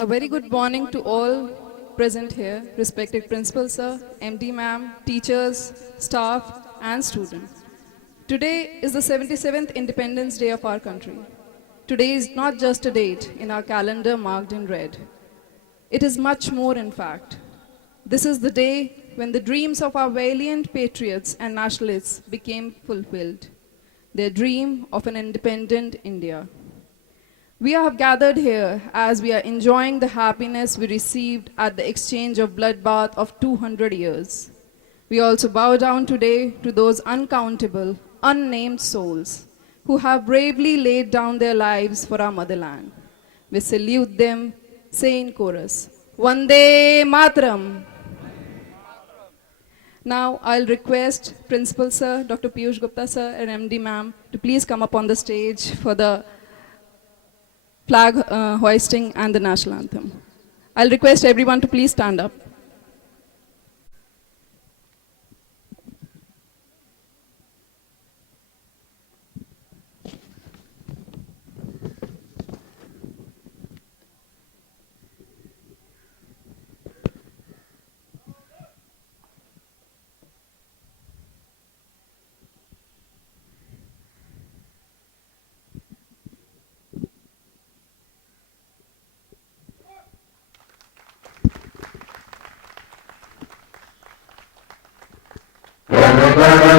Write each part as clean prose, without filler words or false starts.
A very good morning to all present here, respected principal sir, MD ma'am, teachers, staff, and students. Today is the 77th Independence Day of our country. Today is not just a date in our calendar marked in red. It is much more, in fact. This is the day when the dreams of our valiant patriots and nationalists became fulfilled. Their dream of an independent India. We have gathered here as we are enjoying the happiness we received at the exchange of bloodbath of 200 years. We also bow down today to those uncountable, unnamed souls who have bravely laid down their lives for our motherland. We salute them, say in chorus, Vande Mataram. Now I'll request Principal Sir, Dr. Piyush Gupta Sir and MD Ma'am to please come up on the stage for the flag hoisting and the national anthem. I'll request everyone to please stand up.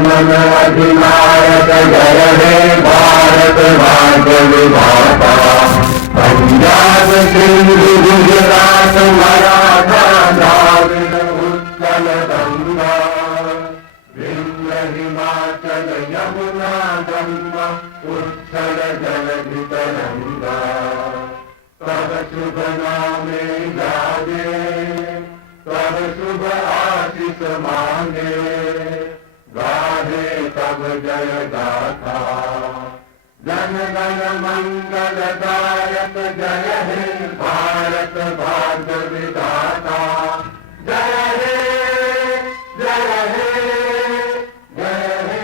मन अधिनायक जय हे भारत भाग्य विधाता पंजाब सिंध गुजरात मराठा द्राविड़ उत्कल गंगा विंध्य हिमाचल यमुना गंगा उत्कल जलधि तरंगा तब शुभ नामे जागे तब शुभ आशीष मांगे गाहे तब जय गाथा जन गण मंगल दायक जय हे भारत भाग्य विधाता जय हे जय हे जय हे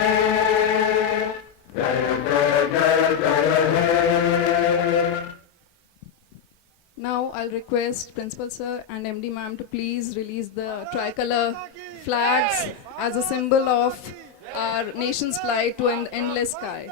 जय जय जय जय हे. Now I'll request Principal Sir and MD Ma'am to please release the tricolor flags as a symbol of our nation's flight to an endless sky.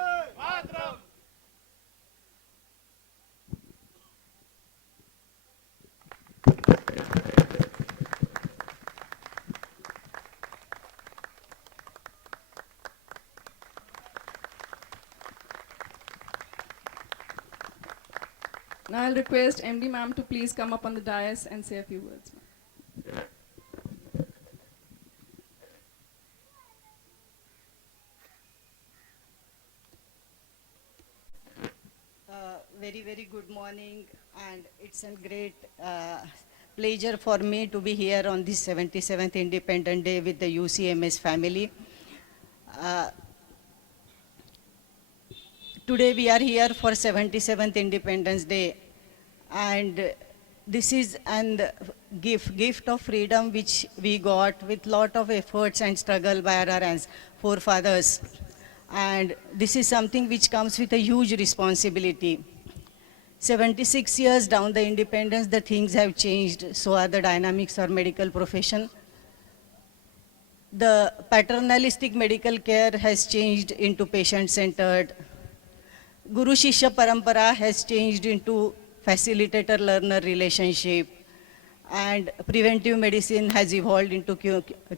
Now I'll request MD Ma'am to please come up on the dais and say a few words. Very good morning, and it's a great pleasure for me to be here on this 77th Independence Day with the UCMS family. Today we are here for 77th Independence Day, and this is a gift of freedom which we got with lot of efforts and struggle by our forefathers, and this is something which comes with a huge responsibility. 76 years down the independence, the things have changed, so are the dynamics of medical profession. The paternalistic medical care has changed into patient-centered. Guru Shishya Parampara has changed into facilitator-learner relationship, and preventive medicine has evolved into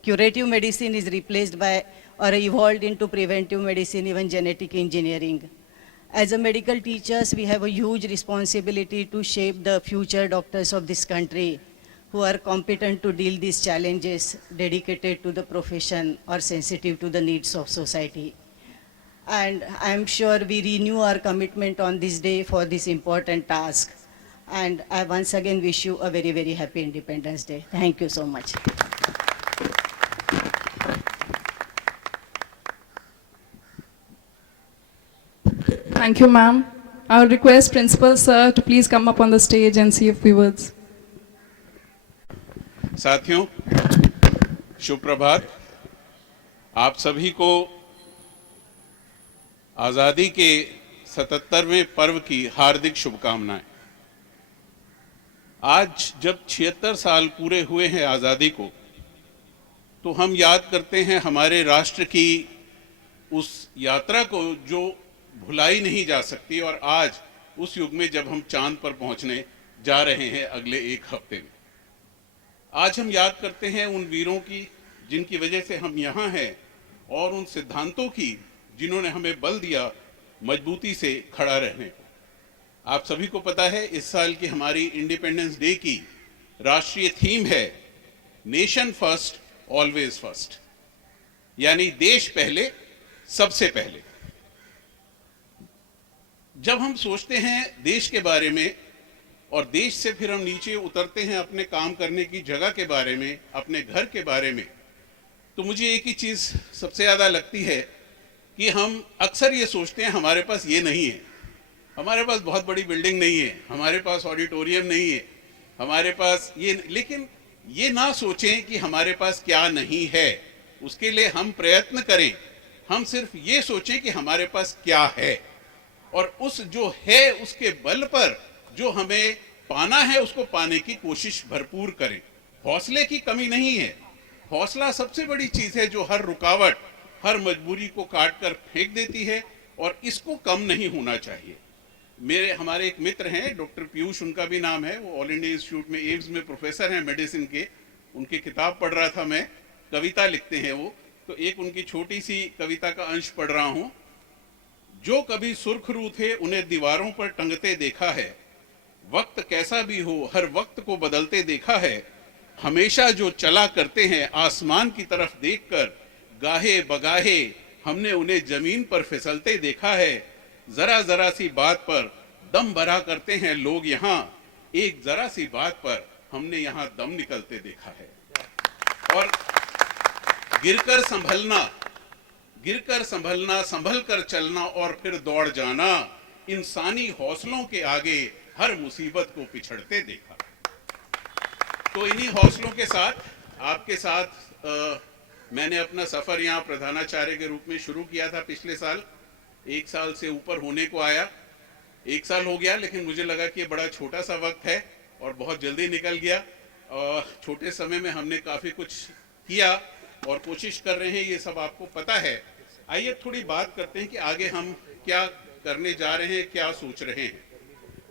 curative medicine is replaced by or evolved into preventive medicine, even genetic engineering. As a medical teachers, we have a huge responsibility to shape the future doctors of this country who are competent to deal these challenges, dedicated to the profession or sensitive to the needs of society. And I'm sure we renew our commitment on this day for this important task. And I once again wish you a very happy Independence Day. Thank you so much. Thank you, ma'am. I will request Principal Sir to please come up on the stage and say a few words. साथियों, शुभ प्रभात. आप सभी को आज़ादी के 77वें पर्व की हार्दिक शुभकामनाएं. आज जब 76 साल पूरे हुए हैं आज़ादी को, तो हम याद करते हैं हमारे राष्ट्र की उस यात्रा को जो भुलाई नहीं जा सकती, और आज उस युग में जब हम चांद पर पहुंचने जा रहे हैं अगले एक हफ्ते में, आज हम याद करते हैं उन वीरों की जिनकी वजह से हम यहाँ हैं, और उन सिद्धांतों की जिन्होंने हमें बल दिया मजबूती से खड़ा रहने को। आप सभी को पता है इस साल की हमारी इंडिपेंडेंस डे की राष्ट्रीय थीम है नेशन फर्स्ट ऑलवेज फर्स्ट, यानी देश पहले सबसे पहले। जब हम सोचते हैं देश के बारे में और देश से फिर हम नीचे उतरते हैं अपने काम करने की जगह के बारे में, अपने घर के बारे में, तो मुझे एक ही चीज़ सबसे ज़्यादा लगती है कि हम अक्सर ये सोचते हैं हमारे पास ये नहीं है, हमारे पास बहुत बड़ी बिल्डिंग नहीं है, हमारे पास ऑडिटोरियम नहीं है, हमारे पास ये, लेकिन ये ना सोचें कि हमारे पास क्या नहीं है, उसके लिए हम प्रयत्न करें। हम सिर्फ ये सोचें कि हमारे पास क्या है, और उस जो है उसके बल पर जो हमें पाना है उसको पाने की कोशिश भरपूर करें। हौसले की कमी नहीं है, हौसला सबसे बड़ी चीज़ है जो हर रुकावट, हर मजबूरी को काट कर फेंक देती है, और इसको कम नहीं होना चाहिए। हमारे एक मित्र हैं डॉक्टर पीयूष, उनका भी नाम है, वो ऑल इंडिया इंस्टीट्यूट में एम्स में प्रोफेसर हैं मेडिसिन के। उनकी किताब पढ़ रहा था मैं, कविता लिखते हैं वो, तो एक उनकी छोटी सी कविता का अंश पढ़ रहा हूँ। जो कभी सुर्खरू थे उन्हें दीवारों पर टंगते देखा है, वक्त कैसा भी हो हर वक्त को बदलते देखा है, हमेशा जो चला करते हैं आसमान की तरफ देखकर, गाहे बगाहे हमने उन्हें जमीन पर फिसलते देखा है, जरा जरा सी बात पर दम भरा करते हैं लोग यहाँ, एक जरा सी बात पर हमने यहाँ दम निकलते देखा है। और गिरकर संभलना, संभल कर चलना और फिर दौड़ जाना, इंसानी हौसलों के आगे हर मुसीबत को पिछड़ते देखा। तो इन्हीं हौसलों के साथ आपके साथ मैंने अपना सफर यहाँ प्रधानाचार्य के रूप में शुरू किया था पिछले साल। 1 साल से ऊपर होने को आया, 1 साल हो गया, लेकिन मुझे लगा कि ये बड़ा छोटा सा वक्त है और बहुत जल्दी निकल गया। छोटे समय में हमने काफ़ी कुछ किया और कोशिश कर रहे हैं, ये सब आपको पता है। आइए थोड़ी बात करते हैं कि आगे हम क्या करने जा रहे हैं, क्या सोच रहे हैं।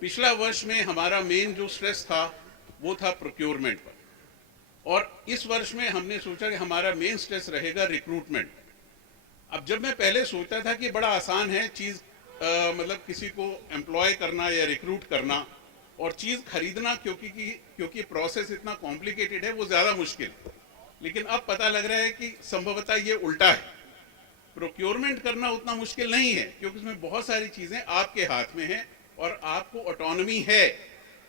पिछला वर्ष में हमारा मेन जो स्ट्रेस था वो था प्रोक्योरमेंट पर, और इस वर्ष में हमने सोचा कि हमारा मेन स्ट्रेस रहेगा रिक्रूटमेंट। अब जब मैं पहले सोचता था कि बड़ा आसान है चीज़, मतलब किसी को एम्प्लॉय करना या रिक्रूट करना, और चीज़ खरीदना क्योंकि प्रोसेस इतना कॉम्प्लिकेटेड है वो ज़्यादा मुश्किल है। लेकिन अब पता लग रहा है कि संभवतः ये उल्टा है, प्रोक्योरमेंट करना उतना मुश्किल नहीं है, क्योंकि इसमें बहुत सारी चीज़ें आपके हाथ में हैं और आपको ऑटोनॉमी है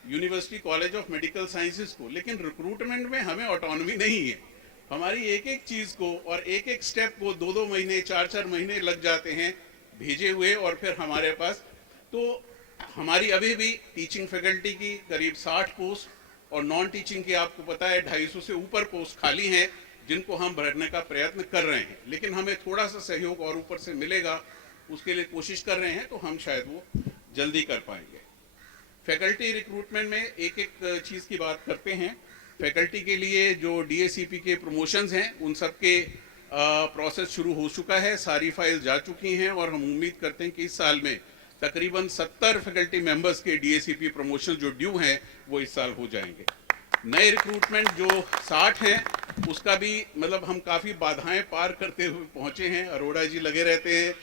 university college of medical sciences को। लेकिन रिक्रूटमेंट में हमें ऑटोनॉमी नहीं है, हमारी एक एक चीज़ को और एक एक स्टेप को 2-2 महीने 4-4 महीने लग जाते हैं भेजे हुए, और फिर हमारे पास तो हमारी अभी भी टीचिंग फैकल्टी की करीब 60 पोस्ट और नॉन टीचिंग की आपको पता है 250 से ऊपर पोस्ट खाली हैं, जिनको हम भरने का प्रयत्न कर रहे हैं। लेकिन हमें थोड़ा सा सहयोग और ऊपर से मिलेगा, उसके लिए कोशिश कर रहे हैं, तो हम शायद वो जल्दी कर पाएंगे। फैकल्टी रिक्रूटमेंट में एक एक चीज़ की बात करते हैं। फैकल्टी के लिए जो डीएसीपी के प्रमोशंस हैं उन सब के प्रोसेस शुरू हो चुका है, सारी फाइल जा चुकी हैं, और हम उम्मीद करते हैं कि इस साल में तकरीबन 70 फैकल्टी मेंबर्स के डीएसीपी प्रमोशन जो ड्यू हैं वो इस साल हो जाएंगे। नए रिक्रूटमेंट जो 60 हैं उसका भी मतलब हम काफ़ी बाधाएं पार करते हुए पहुंचे हैं। अरोड़ा जी लगे रहते हैं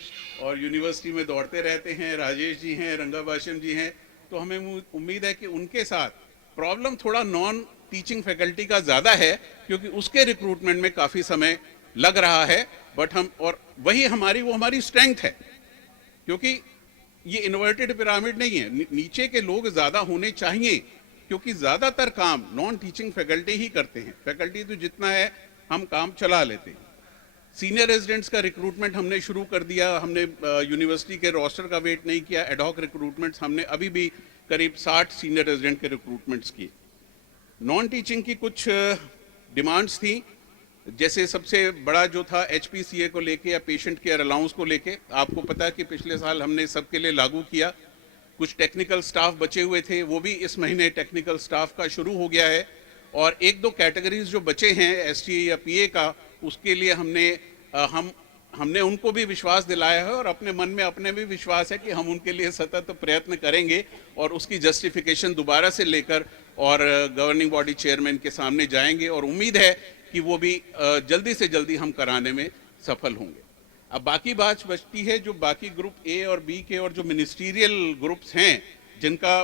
और यूनिवर्सिटी में दौड़ते रहते हैं, राजेश जी हैं, रंगाभाषम जी हैं, तो हमें उम्मीद है कि उनके साथ प्रॉब्लम थोड़ा नॉन टीचिंग फैकल्टी का ज़्यादा है, क्योंकि उसके रिक्रूटमेंट में काफ़ी समय लग रहा है, बट हम, और वही हमारी स्ट्रेंथ है, क्योंकि ये इन्वर्टेड पिरामिड नहीं है, नीचे के लोग ज़्यादा होने चाहिए, क्योंकि ज़्यादातर काम नॉन टीचिंग फैकल्टी ही करते हैं। फैकल्टी तो जितना है हम काम चला लेते हैं। सीनियर रेजिडेंट्स का रिक्रूटमेंट हमने शुरू कर दिया, हमने यूनिवर्सिटी के रोस्टर का वेट नहीं किया, एडहॉक रिक्रूटमेंट्स हमने अभी भी करीब 60 सीनियर रेजिडेंट के रिक्रूटमेंट्स किए। नॉन टीचिंग की कुछ डिमांड्स थी, जैसे सबसे बड़ा जो था HPCA को लेके या पेशेंट केयर अलाउंस को लेके। आपको पता है कि पिछले साल हमने सबके लिए लागू किया, कुछ टेक्निकल स्टाफ बचे हुए थे, वो भी इस महीने टेक्निकल स्टाफ का शुरू हो गया है। और एक दो कैटेगरीज जो बचे हैं एसटीए या पीए का, उसके लिए हमने उनको भी विश्वास दिलाया है और अपने मन में अपने भी विश्वास है कि हम उनके लिए सतत प्रयत्न करेंगे और उसकी जस्टिफिकेशन दोबारा से लेकर और गवर्निंग बॉडी चेयरमैन के सामने जाएंगे और उम्मीद है कि वो भी जल्दी से जल्दी हम कराने में सफल होंगे। अब बाकी बात बचती है जो बाकी ग्रुप ए और बी के और जो मिनिस्ट्रियल ग्रुप्स हैं जिनका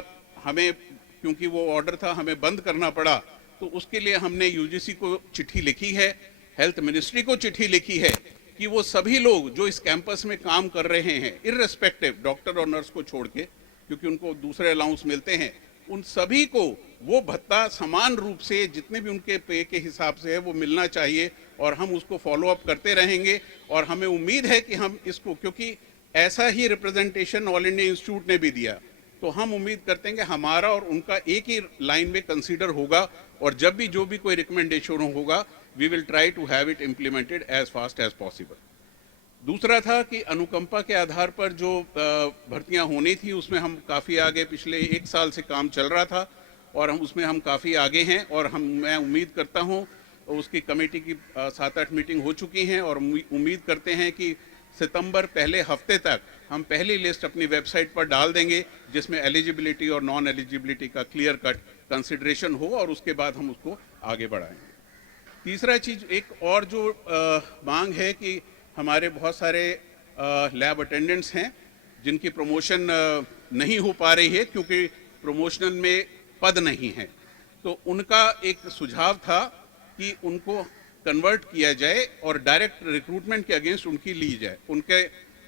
हमें, क्योंकि वो ऑर्डर था, हमें बंद करना पड़ा, तो उसके लिए हमने यूजीसी को चिट्ठी लिखी है, हेल्थ मिनिस्ट्री को चिट्ठी लिखी है कि वो सभी लोग जो इस कैंपस में काम कर रहे हैं, इर्रेस्पेक्टिव डॉक्टर और नर्स को छोड़ के, क्योंकि उनको दूसरे अलाउंस मिलते हैं, उन सभी को वो भत्ता समान रूप से जितने भी उनके पे के हिसाब से है वो मिलना चाहिए और हम उसको फॉलो अप करते रहेंगे। और हमें उम्मीद है कि हम इसको, क्योंकि ऐसा ही रिप्रेजेंटेशन ऑल इंडिया इंस्टीट्यूट ने भी दिया, तो हम उम्मीद करते हैं कि हमारा और उनका एक ही लाइन में कंसीडर होगा और जब भी जो भी कोई रिकमेंडेशन होगा we will try to have it implemented as fast as possible. दूसरा था कि अनुकंपा के आधार पर जो भर्तियां होनी थी उसमें हम काफ़ी आगे, पिछले 1 साल से काम चल रहा था और उसमें हम काफ़ी आगे हैं और मैं उम्मीद करता हूं, उसकी कमेटी की 7-8 मीटिंग हो चुकी हैं और उम्मीद करते हैं कि सितंबर पहले हफ्ते तक हम पहली लिस्ट अपनी वेबसाइट पर डाल देंगे जिसमें एलिजिबिलिटी और नॉन एलिजिबिलिटी का क्लियर कट कंसिडरेशन हो और उसके बाद हम उसको आगे बढ़ाएंगे। तीसरा चीज़, एक और जो मांग है कि हमारे बहुत सारे लैब अटेंडेंट्स हैं जिनकी प्रमोशन नहीं हो पा रही है क्योंकि प्रमोशनल में पद नहीं है, तो उनका एक सुझाव था कि उनको कन्वर्ट किया जाए और डायरेक्ट रिक्रूटमेंट के अगेंस्ट उनकी ली जाए,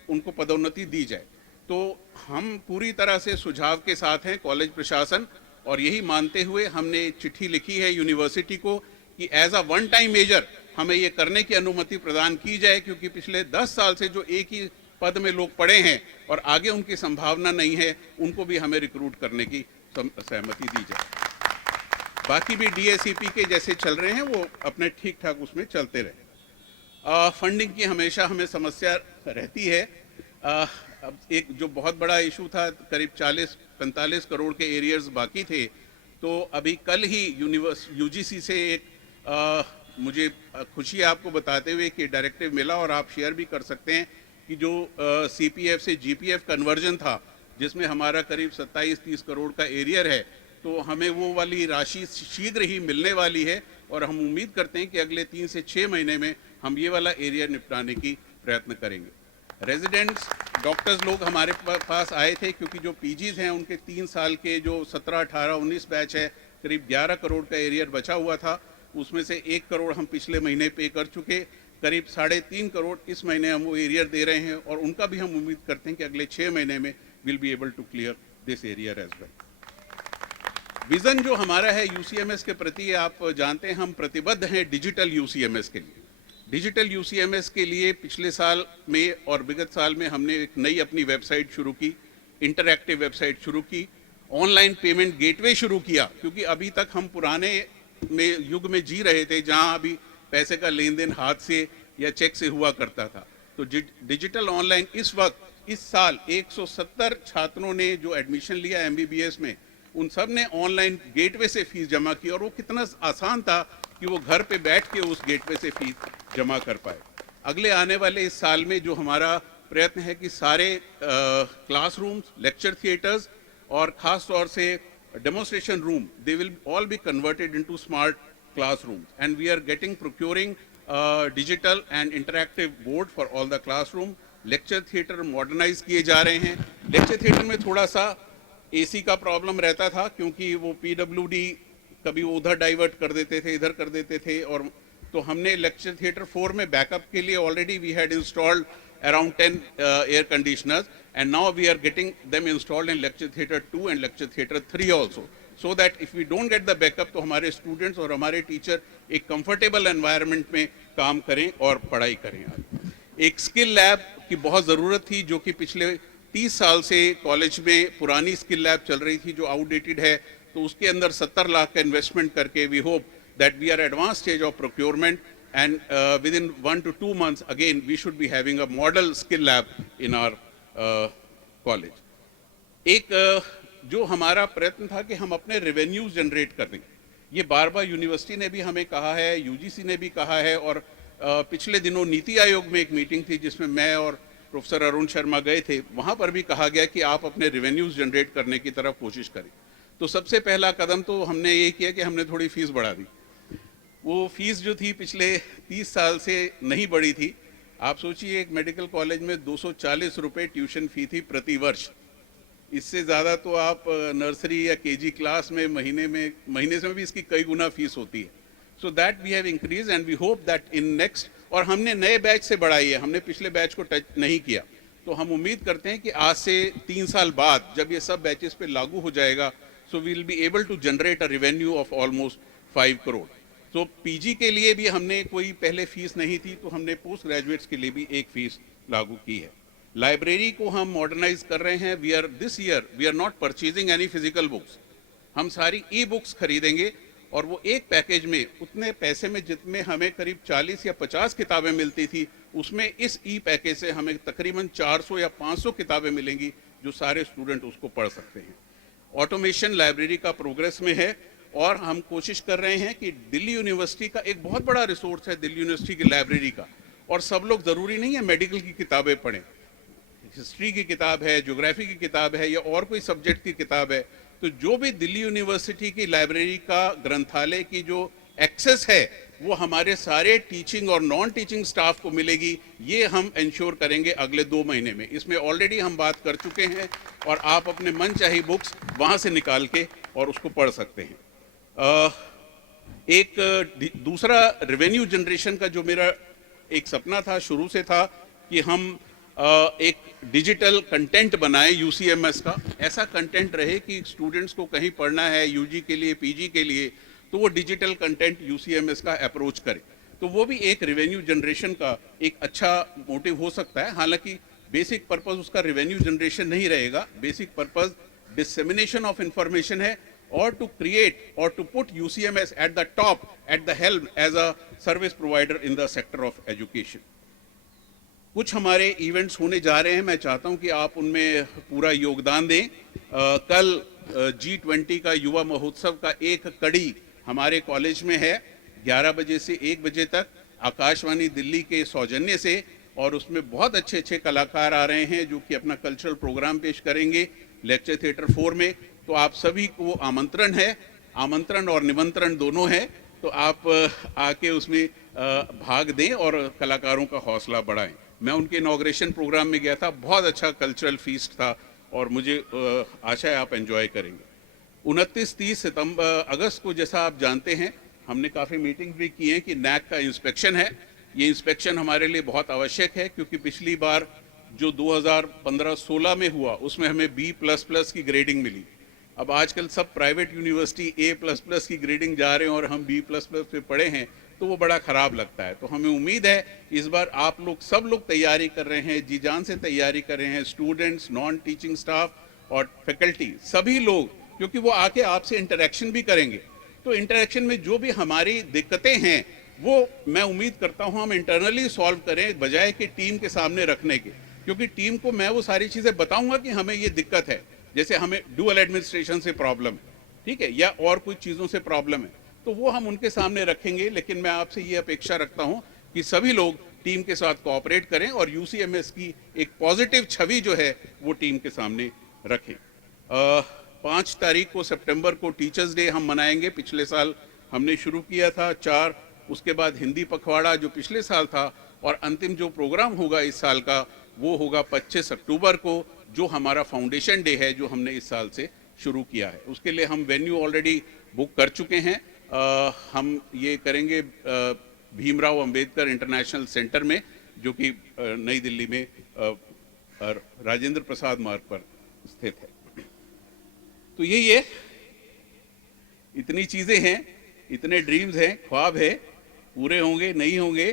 उनको पदोन्नति दी जाए। तो हम पूरी तरह से सुझाव के साथ हैं कॉलेज प्रशासन, और यही मानते हुए हमने चिट्ठी लिखी है यूनिवर्सिटी को कि as a one time measure हमें ये करने की अनुमति प्रदान की जाए, क्योंकि पिछले 10 साल से जो एक ही पद में लोग पड़े हैं और आगे उनकी संभावना नहीं है, उनको भी हमें रिक्रूट करने की सहमति दी जाए। बाकी भी डीएसईपी के जैसे चल रहे हैं वो अपने ठीक ठाक उसमें चलते रहे। फंडिंग की हमेशा हमें समस्या रहती है। अब एक जो बहुत बड़ा इशू था, करीब 40-45 करोड़ के एरियर्स बाकी थे, तो अभी कल ही यूजीसी से एक मुझे खुशी है आपको बताते हुए कि डायरेक्टिव मिला और आप शेयर भी कर सकते हैं कि जो सीपीएफ से जीपीएफ कन्वर्जन था जिसमें हमारा करीब 27-30 करोड़ का एरियर है, तो हमें वो वाली राशि शीघ्र ही मिलने वाली है और हम उम्मीद करते हैं कि अगले 3 से 6 महीने में हम ये वाला एरिया निपटाने की प्रयत्न करेंगे। रेजिडेंट्स डॉक्टर्स लोग हमारे पास आए थे क्योंकि जो पीजीज हैं उनके 3 साल के जो 17, 18, 19 बैच है, करीब 11 करोड़ का एरियर बचा हुआ था, उसमें से 1 करोड़ हम पिछले महीने पे कर चुके, करीब 3.5 करोड़ इस महीने हम वो एरियर दे रहे हैं और उनका भी हम उम्मीद करते हैं कि अगले 6 महीने में will be able to clear this arrear as well. Vision जो हमारा है यूसीएमएस के प्रति, आप जानते हैं हम प्रतिबद्ध हैं डिजिटल यूसीएमएस के लिए। डिजिटल यूसीएमएस के लिए पिछले साल में और विगत साल में हमने एक नई अपनी वेबसाइट शुरू की, इंटरैक्टिव वेबसाइट शुरू की, ऑनलाइन पेमेंट गेटवे शुरू किया, क्योंकि अभी तक हम पुराने युग में जी रहे थे जहां अभी पैसे का लेन देन हाथ से या चेक से हुआ करता था। तो डिजिटल ऑनलाइन इस साल 170 छात्रों ने जो एडमिशन लिया एमबीबीएस में, उन सब ने ऑनलाइन गेटवे से फीस जमा की और वो कितना आसान था कि वो घर पे बैठ के उस गेटवे से फीस जमा कर पाए। अगले आने वाले इस साल में जो हमारा प्रयत्न है कि सारे क्लासरूम्स, लेक्चर थिएटर्स और ख़ास तौर से demonstration room, they will all be converted into smart classrooms, and we are procuring digital and interactive board for all the classroom. Lecture theatre modernise किए जा रहे हैं। लेक्चर थिएटर में थोड़ा सा एसी का प्रॉब्लम रहता था क्योंकि वो पीडब्ल्यूडी कभी उधर डाइवर्ट कर देते थे, इधर कर देते थे, और तो हमने लेक्चर थिएटर 4 में बैकअप के लिए already we had installed around 10 air conditioners, and now we are getting them installed in lecture theater 2 and lecture theater 3 also, so that if we don't get the backup तो हमारे students और हमारे teacher एक comfortable environment में काम करें और पढ़ाई करें। एक स्किल लैब की बहुत ज़रूरत थी जो कि पिछले 30 साल से कॉलेज में पुरानी स्किल लैब चल रही थी जो आउटडेटेड है, तो उसके अंदर 70 लाख का इन्वेस्टमेंट करके we hope that we are advance stage of procurement, and within 1 to 2 months again we should be having a model skill lab in our college. जो हमारा प्रयत्न था कि हम अपने रेवेन्यूज जनरेट कर दें, ये बार बार यूनिवर्सिटी ने भी हमें कहा है, यूजीसी ने भी कहा है, और पिछले दिनों नीति आयोग में एक मीटिंग थी जिसमें मैं और प्रोफेसर अरुण शर्मा गए थे, वहाँ पर भी कहा गया कि आप अपने रेवेन्यूज जनरेट करने की तरफ कोशिश करें। तो सबसे पहला कदम तो हमने ये किया कि हमने थोड़ी फीस बढ़ा दी। वो फीस जो थी पिछले 30 साल से नहीं बढ़ी थी। आप सोचिए, एक मेडिकल कॉलेज में 240 रुपये ट्यूशन फी थी प्रति वर्ष। इससे ज़्यादा तो आप नर्सरी या केजी क्लास में महीने से भी इसकी कई गुना फीस होती है। So that we have increase and we hope that in next, और हमने नए बैच से बढ़ाई है, हमने पिछले बैच को टच नहीं किया। तो हम उम्मीद करते हैं कि आज से 3 साल बाद जब ये सब बैचेस पे लागू हो जाएगा, so we will be able to generate a revenue of almost 5 crore. तो पीजी के लिए भी हमने कोई पहले फीस नहीं थी, तो हमने पोस्ट ग्रेजुएट्स के लिए भी एक फीस लागू की है। लाइब्रेरी को हम मॉडर्नाइज कर रहे हैं। This year we are not purchasing any physical books, हम सारी ई बुक्स खरीदेंगे, और वो एक पैकेज में उतने पैसे में जितने हमें करीब 40 या 50 किताबें मिलती थी, उसमें इस ई पैकेज से हमें तकरीबन 400 या 500 किताबें मिलेंगी जो सारे स्टूडेंट उसको पढ़ सकते हैं। ऑटोमेशन लाइब्रेरी का प्रोग्रेस में है, और हम कोशिश कर रहे हैं कि दिल्ली यूनिवर्सिटी का एक बहुत बड़ा रिसोर्स है दिल्ली यूनिवर्सिटी की लाइब्रेरी का, और सब लोग ज़रूरी नहीं है मेडिकल की किताबें पढ़ें, हिस्ट्री की किताब है, ज्योग्राफी की किताब है, या और कोई सब्जेक्ट की किताब है, तो जो भी दिल्ली यूनिवर्सिटी की लाइब्रेरी का ग्रंथालय की जो एक्सेस है वो हमारे सारे टीचिंग और नॉन टीचिंग स्टाफ को मिलेगी। ये हम इंश्योर करेंगे अगले 2 महीने में। इसमें ऑलरेडी हम बात कर चुके हैं, और आप अपने मन चाही बुक्स वहाँ से निकाल के और उसको पढ़ सकते हैं। एक दूसरा रेवेन्यू जनरेशन का जो मेरा एक सपना था, शुरू से था, कि हम एक डिजिटल कंटेंट बनाएं यूसीएमएस का। ऐसा कंटेंट रहे कि स्टूडेंट्स को कहीं पढ़ना है यूजी के लिए, पीजी के लिए, तो वो डिजिटल कंटेंट यूसीएमएस का अप्रोच करे। तो वो भी एक रेवेन्यू जनरेशन का एक अच्छा मोटिव हो सकता है। हालांकि बेसिक पर्पस उसका रेवेन्यू जनरेशन नहीं रहेगा, basic purpose dissemination of information है, or to create or to put UCMS at the top, at the helm as a service provider in the sector of education. कुछ हमारे events होने जा रहे हैं, मैं चाहता हूं कि आप उनमें पूरा योगदान दें। कल G20 का युवा महोत्सव का एक कड़ी हमारे कॉलेज में है 11 बजे से 1 बजे तक, आकाशवाणी दिल्ली के सौजन्य से, और उसमें बहुत अच्छे अच्छे कलाकार आ रहे हैं जो कि अपना कल्चरल प्रोग्राम पेश करेंगे लेक्चर थिएटर 4 में। तो आप सभी को आमंत्रण है, आमंत्रण और निमंत्रण दोनों है, तो आप आके उसमें भाग दें और कलाकारों का हौसला बढ़ाएं। मैं उनके इनॉग्रेशन प्रोग्राम में गया था, बहुत अच्छा कल्चरल फीस्ट था, और मुझे आशा है आप एंजॉय करेंगे। 29-30 अगस्त को, जैसा आप जानते हैं, हमने काफ़ी मीटिंग भी की हैं कि नैक का इंस्पेक्शन है। ये इंस्पेक्शन हमारे लिए बहुत आवश्यक है, क्योंकि पिछली बार जो 2015-16 में हुआ उसमें हमें B++ की ग्रेडिंग मिली। अब आजकल सब प्राइवेट यूनिवर्सिटी A++ की ग्रेडिंग जा रहे हैं और हम B++ पे पढ़े हैं, तो वो बड़ा ख़राब लगता है। तो हमें उम्मीद है इस बार आप लोग सब लोग तैयारी कर रहे हैं, जी जान से तैयारी कर रहे हैं, स्टूडेंट्स, नॉन टीचिंग स्टाफ और फैकल्टी, सभी लोग, क्योंकि वो आके आपसे इंटरेक्शन भी करेंगे। तो इंटरेक्शन में जो भी हमारी दिक्कतें हैं वो मैं उम्मीद करता हूँ हम इंटरनली सॉल्व करें, बजाय कि टीम के सामने रखने के, क्योंकि टीम को मैं वो सारी चीज़ें बताऊँगा कि हमें ये दिक्कत है, जैसे हमें डुअल एडमिनिस्ट्रेशन से प्रॉब्लम है, ठीक है, या और कुछ चीज़ों से प्रॉब्लम है, तो वो हम उनके सामने रखेंगे। लेकिन मैं आपसे ये अपेक्षा रखता हूँ कि सभी लोग टीम के साथ कोऑपरेट करें और यूसीएमएस की एक पॉजिटिव छवि जो है वो टीम के सामने रखें। 5 तारीख को सितंबर को टीचर्स डे हम मनाएंगे। पिछले साल हमने शुरू किया था 4, उसके बाद हिंदी पखवाड़ा जो पिछले साल था, और अंतिम जो प्रोग्राम होगा इस साल का वो होगा 25 अक्टूबर को, जो हमारा फाउंडेशन डे है जो हमने इस साल से शुरू किया है। उसके लिए हम वेन्यू ऑलरेडी बुक कर चुके हैं। हम ये करेंगे भीमराव अंबेडकर इंटरनेशनल सेंटर में, जो कि नई दिल्ली में राजेंद्र प्रसाद मार्ग पर स्थित है। तो यही है, इतनी चीज़ें हैं, इतने ड्रीम्स हैं, ख्वाब है, पूरे होंगे नहीं होंगे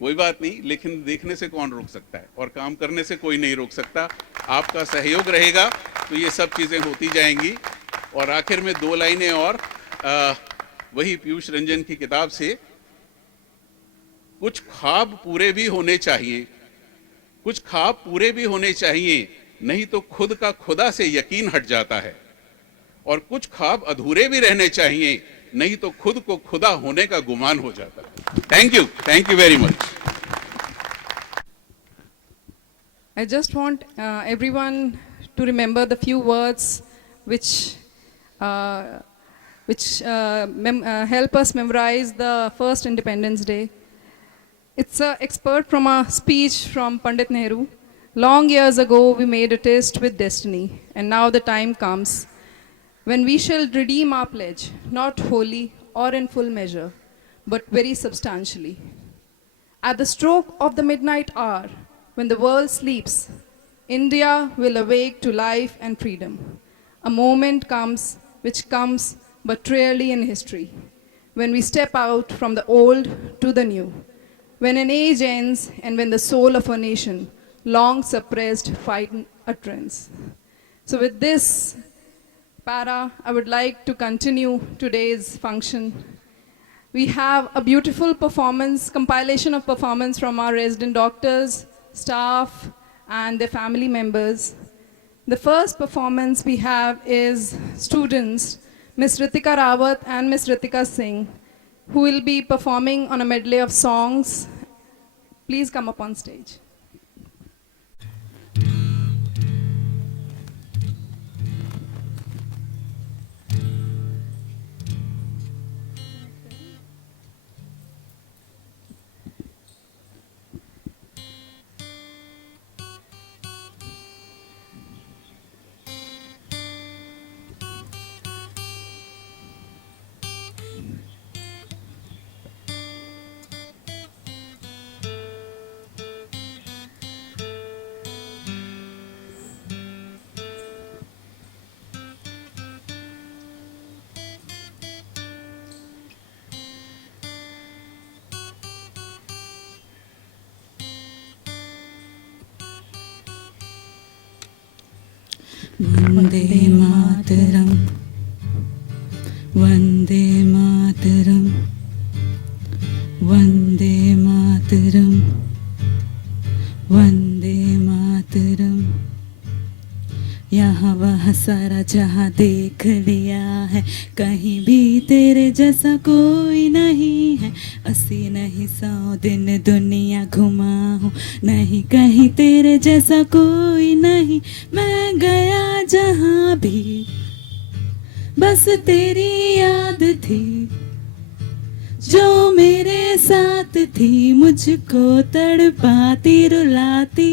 कोई बात नहीं, लेकिन देखने से कौन रोक सकता है, और काम करने से कोई नहीं रोक सकता। आपका सहयोग रहेगा तो ये सब चीज़ें होती जाएंगी। और आखिर में 2 लाइनें और वही पीयूष रंजन की किताब से, कुछ ख्वाब पूरे भी होने चाहिए, कुछ ख्वाब पूरे भी होने चाहिए, नहीं तो खुद का खुदा से यकीन हट जाता है, और कुछ ख्वाब अधूरे भी रहने चाहिए, नहीं तो खुद को खुदा होने का गुमान हो जाता है। Thank you very much. I just want everyone to remember the few words which help us memorize the first Independence Day. It's an expert from a speech from Pandit Nehru. Long years ago, we made a tryst with destiny, and now the time comes when we shall redeem our pledge, not wholly or in full measure, but very substantially. At the stroke of the midnight hour, when the world sleeps, India will awake to life and freedom. A moment comes which comes but rarely in history, when we step out from the old to the new, when an age ends and when the soul of a nation long suppressed find utterance. So with this para, I would like to continue today's function. We have a beautiful performance, compilation of performance from our resident doctors, staff, and their family members. The first performance we have is students, Ms. Ritika Rawat and Ms. Ritika Singh, who will be performing on a medley of songs. Please come up on stage. Vande Mataram, Vande Mataram, Vande Mataram, Vande Mataram. यहाँ वह सारा जहाँ देख लिया है, कहीं भी तेरे जैसा कोई नहीं है। 80 नहीं 100 दिन दुनिया घुमा हूँ, नहीं कहीं तेरे जैसा कोई नहीं। मैं गया जहाँ भी बस तेरी याद थी, जो मेरे साथ थी, मुझको तड़पाती रुलाती।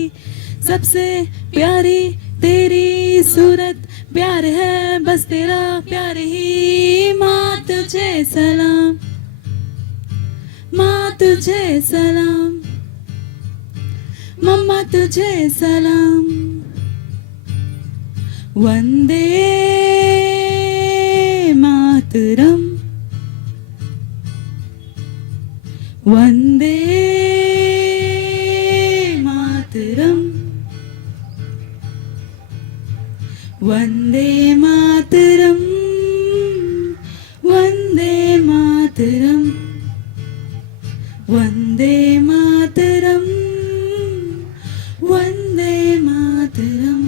सबसे प्यारी तेरी सूरत, प्यार है बस तेरा प्यार ही। माँ तुझे सलाम, माँ तुझे सलाम, मम्मा तुझे सलाम। वंदे मातरम, वंदे मातरम, वंदे मातरम, वंदे मातरम, वंदे मातरम, वंदे मातरम।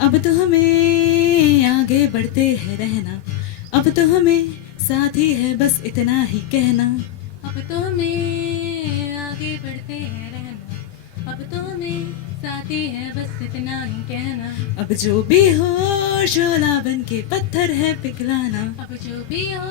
अब तो हमें आगे बढ़ते हैं रहना, अब तो हमें साथ ही है बस इतना ही कहना। अब तो हमें आगे बढ़ते हैं रहना, अब तो हमें साथी है बस इतना ही कहना। अब जो भी हो शोला बन के पत्थर है पिघलाना, अब जो भी हो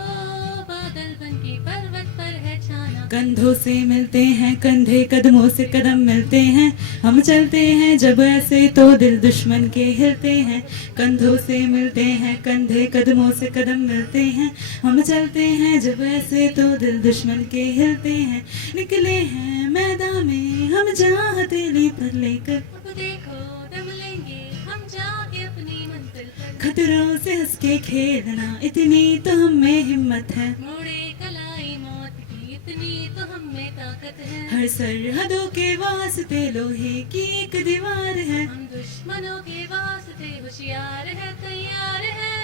बादल बन के पर्वत पर है छाना। कंधों से मिलते हैं कंधे, कदमों से कदम मिलते हैं, हम चलते हैं जब ऐसे तो दिल दुश्मन के हिलते हैं। कंधों से मिलते हैं कंधे, कदमों से कदम मिलते हैं, हम चलते हैं जब ऐसे तो दिल दुश्मन के हिलते हैं। निकले हैं मैदान में हम जहाँ हथेली पर लेकर, अब देखो दम लेंगे हम जाके अपनी मंजिल पर। खतरों से हंस के खेलना, इतनी तो हम में हिम्मत है। मोड़े कलाई मौत की इतनी तो हम में ताकत है। हर सरहदों के वास्ते लोहे की एक दीवार है, हम दुश्मनों के वास्ते होशियार है, तैयार है।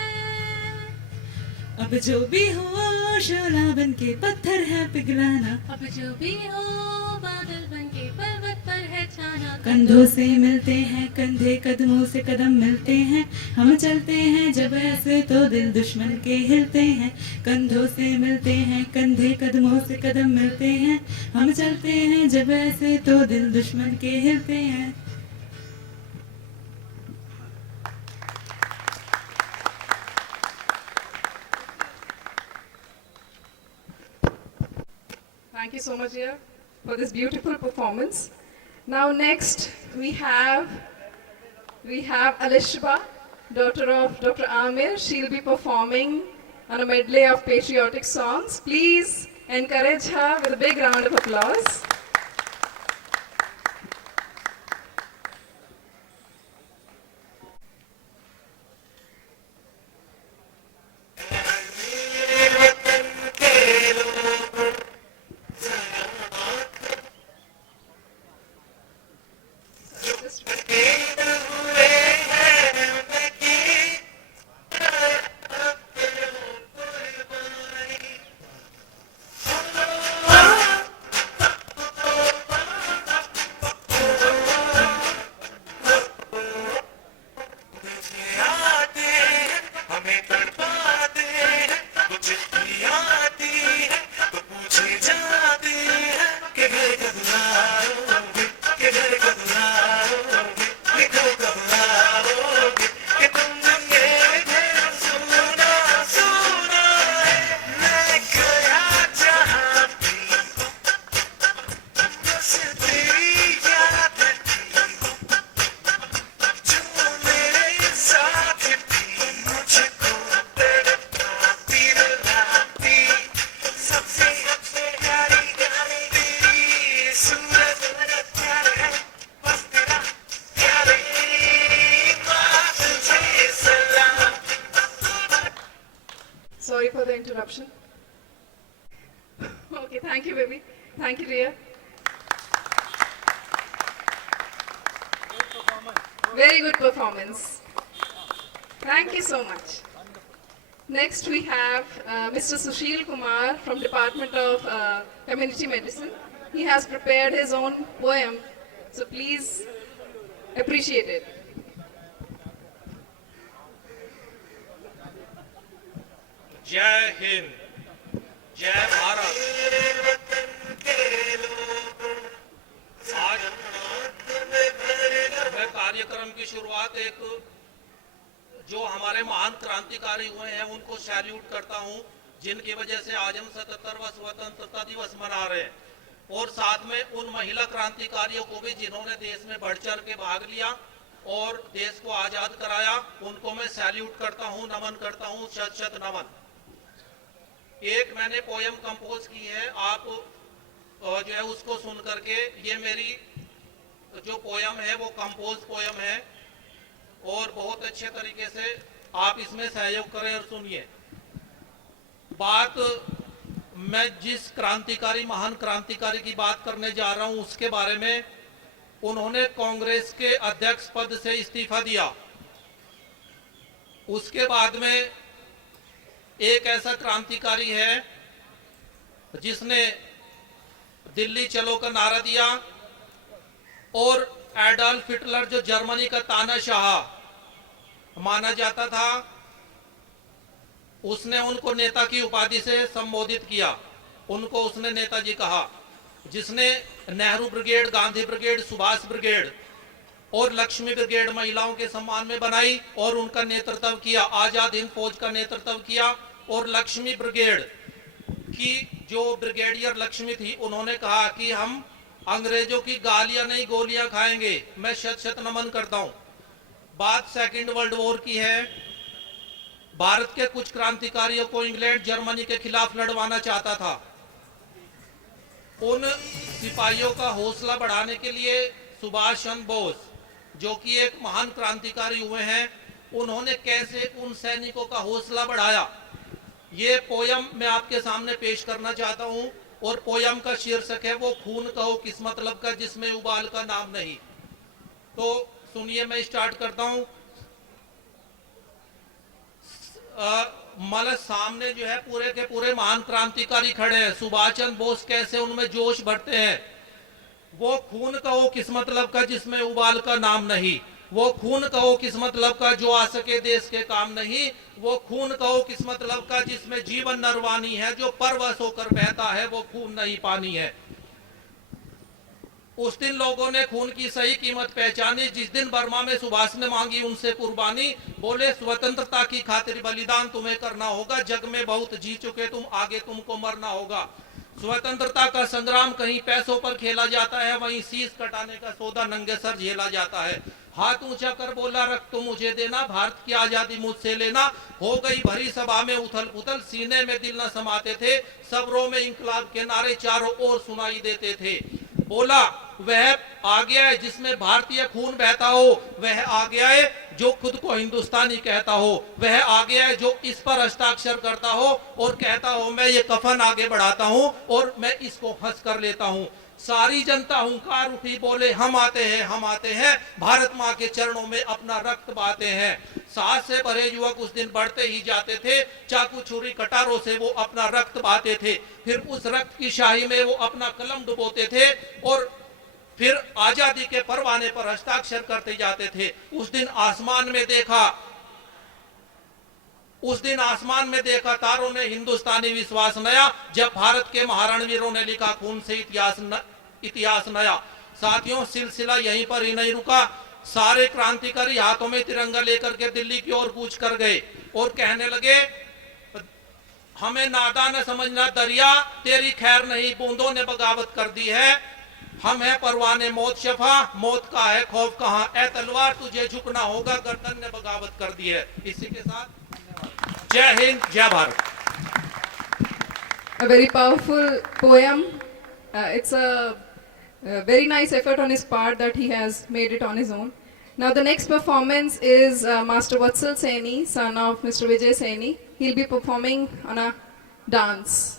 अब जो भी हो शोला बन के पत्थर है पिघलाना, अब जो भी हो बादल बन के पर्वत पर है छाना। कंधों से मिलते हैं कंधे, कदमों से कदम मिलते हैं, हम चलते हैं जब ऐसे तो दिल दुश्मन के हिलते हैं। कंधों से मिलते हैं कंधे, कदमों से कदम मिलते हैं, हम चलते हैं जब ऐसे तो दिल दुश्मन के हिलते हैं। Thank you so much, dear, for this beautiful performance. Now next we have Alishba, daughter of Dr. Amir. She'll be performing on a medley of patriotic songs. Please encourage her with a big round of applause. Sorry for the interruption. Okay, thank you, baby. Thank you, dear. Very good performance. Thank you so much. Next, we have Mr. Sushil Kumar from Department of Community Medicine. He has prepared his own poem, so please appreciate it. जय हिंद, जय भारत। आज मैं कार्यक्रम की शुरुआत एक जो हमारे महान क्रांतिकारी हुए हैं उनको सैल्यूट करता हूं, जिनकी वजह से आज हम 77वां स्वतंत्रता दिवस मना रहे हैं, और साथ में उन महिला क्रांतिकारियों को भी जिन्होंने देश में बढ़ चढ़ के भाग लिया और देश को आजाद कराया, उनको मैं सैल्यूट करता हूं, नमन करता हूं, शत शत नमन। एक मैंने पोयम कंपोज की है, आप जो है उसको सुन करके, ये मेरी जो पोयम है वो कंपोज पोयम है और बहुत अच्छे तरीके से आप इसमें सहयोग करें और सुनिए। बात मैं जिस क्रांतिकारी, महान क्रांतिकारी की बात करने जा रहा हूं उसके बारे में, उन्होंने कांग्रेस के अध्यक्ष पद से इस्तीफा दिया। उसके बाद में एक ऐसा क्रांतिकारी है जिसने दिल्ली चलो का नारा दिया, और एडॉल्फ हिटलर जो जर्मनी का तानाशाह माना जाता था, उसने उनको नेता की उपाधि से संबोधित किया, उनको उसने नेताजी कहा। जिसने Nehru brigade, Gandhi brigade, Subhash brigade और लक्ष्मी ब्रिगेड महिलाओं के सम्मान में बनाई और उनका नेतृत्व किया, आजाद हिंद फौज का नेतृत्व किया। और लक्ष्मी ब्रिगेड की जो ब्रिगेडियर लक्ष्मी थी, उन्होंने कहा कि हम अंग्रेजों की गालियां नहीं गोलियां खाएंगे। मैं शत शत नमन करता हूं। बात सेकेंड वर्ल्ड वॉर की है। भारत के कुछ क्रांतिकारियों को इंग्लैंड, जर्मनी के खिलाफ लड़वाना चाहता था। उन सिपाहियों का हौसला बढ़ाने के लिए सुभाष चंद्र बोस, जो कि एक महान क्रांतिकारी हुए हैं, उन्होंने कैसे उन सैनिकों का हौसला बढ़ाया, ये पोयम मैं आपके सामने पेश करना चाहता हूं। और पोयम का शीर्षक है वो खून कहो किस मतलब का जिसमें उबाल का नाम नहीं। तो सुनिए, मैं स्टार्ट करता हूं। मतलब सामने जो है पूरे के पूरे महान क्रांतिकारी खड़े हैं। सुभाष चंद्र बोस कैसे उनमें जोश भरते हैं। वो खून कहो किस मतलब का जिसमें उबाल का नाम नहीं, वो खून कहो किस मतलब का जो आ सके देश के काम नहीं, वो खून कहो किस मतलब का जिसमें जीवन नरवानी है, जो परवश होकर बहता है वो खून नहीं पानी है। उस दिन लोगों ने खून की सही कीमत पहचानी जिस दिन बर्मा में सुभाष ने मांगी उनसे कुर्बानी। बोले स्वतंत्रता की खातिर बलिदान तुम्हें करना होगा, जग में बहुत जी चुके तुम, आगे तुमको मरना होगा। स्वतंत्रता का संग्राम कहीं पैसों पर खेला जाता है, वहीं शीश कटाने का सौदा नंगे सर झेला जाता है। हाथ ऊंचा कर बोला रख तो मुझे देना, भारत की आजादी मुझसे लेना। हो गई भरी सभा में उथल पुथल, सीने में दिल न समाते थे, सबरों में इंकलाब के नारे चारों ओर सुनाई देते थे। बोला वह आ गया है जिसमें भारतीय खून बहता हो, वह आ गया है जो खुद को हिंदुस्तानी कहता हो, वह आ गया है जो इस पर हस्ताक्षर करता हो और कहता हो मैं ये कफन आगे बढ़ाता हूं और मैं इसको हंस कर लेता हूं। सारी जनता हुंकार उठी, बोले हम आते हैं, भारत माँ के चरणों में अपना रक्त बहाते हैं। साहस से भरे युवक उस दिन बढ़ते ही जाते थे, चाकू छुरी कटारों से वो अपना रक्त बहाते थे, फिर उस रक्त की शाही में वो अपना कलम डुबोते थे और फिर आजादी के परवाने पर हस्ताक्षर करते जाते थे। उस दिन आसमान में देखा तारों ने हिंदुस्तानी विश्वास नया, जब भारत के महारणवीरों ने लिखा खून से इतिहास नया। साथियों सिलसिला यहीं पर ही नहीं रुका, सारे क्रांतिकारी हाथों में तिरंगा लेकर के दिल्ली की ओर कूच कर गए और कहने लगे हमें नादान समझना दरिया, तेरी खैर नहीं बूंदों ने बगावत कर दी है। हम है परवाने मौत शफा, मौत का है खौफ कहां, ए तलवार तुझे झुकना होगा, गर्दन ने बगावत कर दी है। इसी के साथ जय हिंद जय Bharat. A very powerful poem. It's a very nice effort on his part that he has made it on his own. Now the next performance is Master Vatsal Saini, son of Mr. Vijay Saini. He'll be performing on a dance.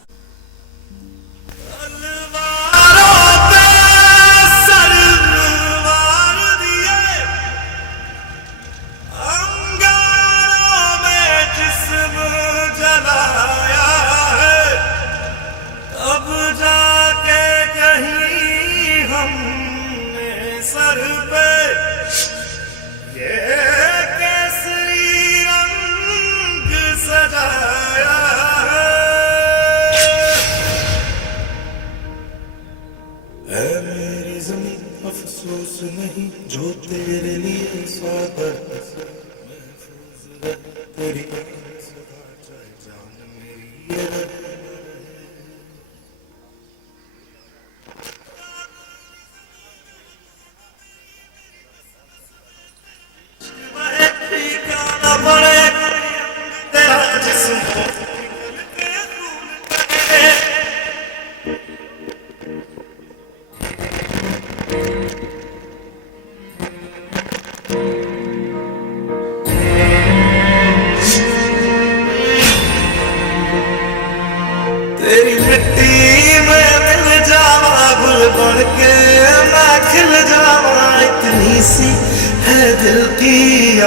अफसोस नहीं जो तेरे लिए स्वागत महफूज रहे तेरी सदा चाहे जान मेरी ये ठिकाना पड़े तेरा जिस्म तेरी मिट्टी में मिल जावा, गुल बन के मैं खिल जावा, इतनी सी है दिल की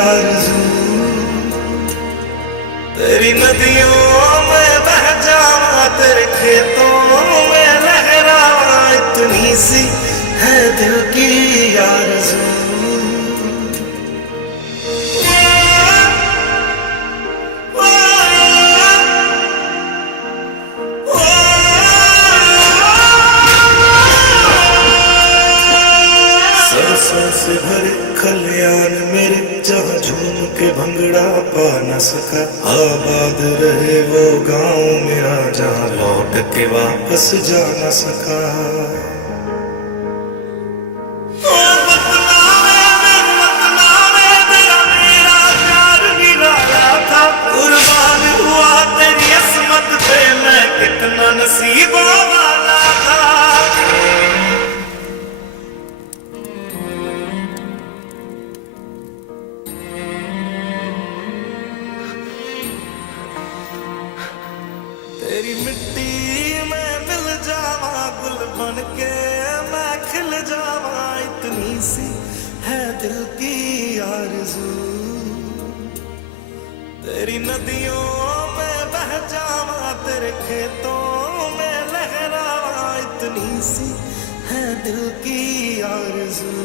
आरज़ू। तेरी नदियों में बह जावा, तेरे खेतों में लहरावा, इतनी सी है दिल की आरज़ू। से भरे खलियान मेरे, जहाँ झूम के भंगड़ा पा न सका, आबाद रहे वो गांव मेरा जहाँ लौट के वापस जा न सका। तेरा मेरा प्यार निराला था, कुर्बान हुआ तेरी असमत पे मैं कितना नसीबों वाला था। तेरी मिट्टी में मिल जावा, गुल बन के मैं खिल जावा, इतनी सी है दिल की आरज़ू। तेरी नदियों में जावा तेरे खेतों में लहरावा, इतनी सी है दिल की आरज़ू।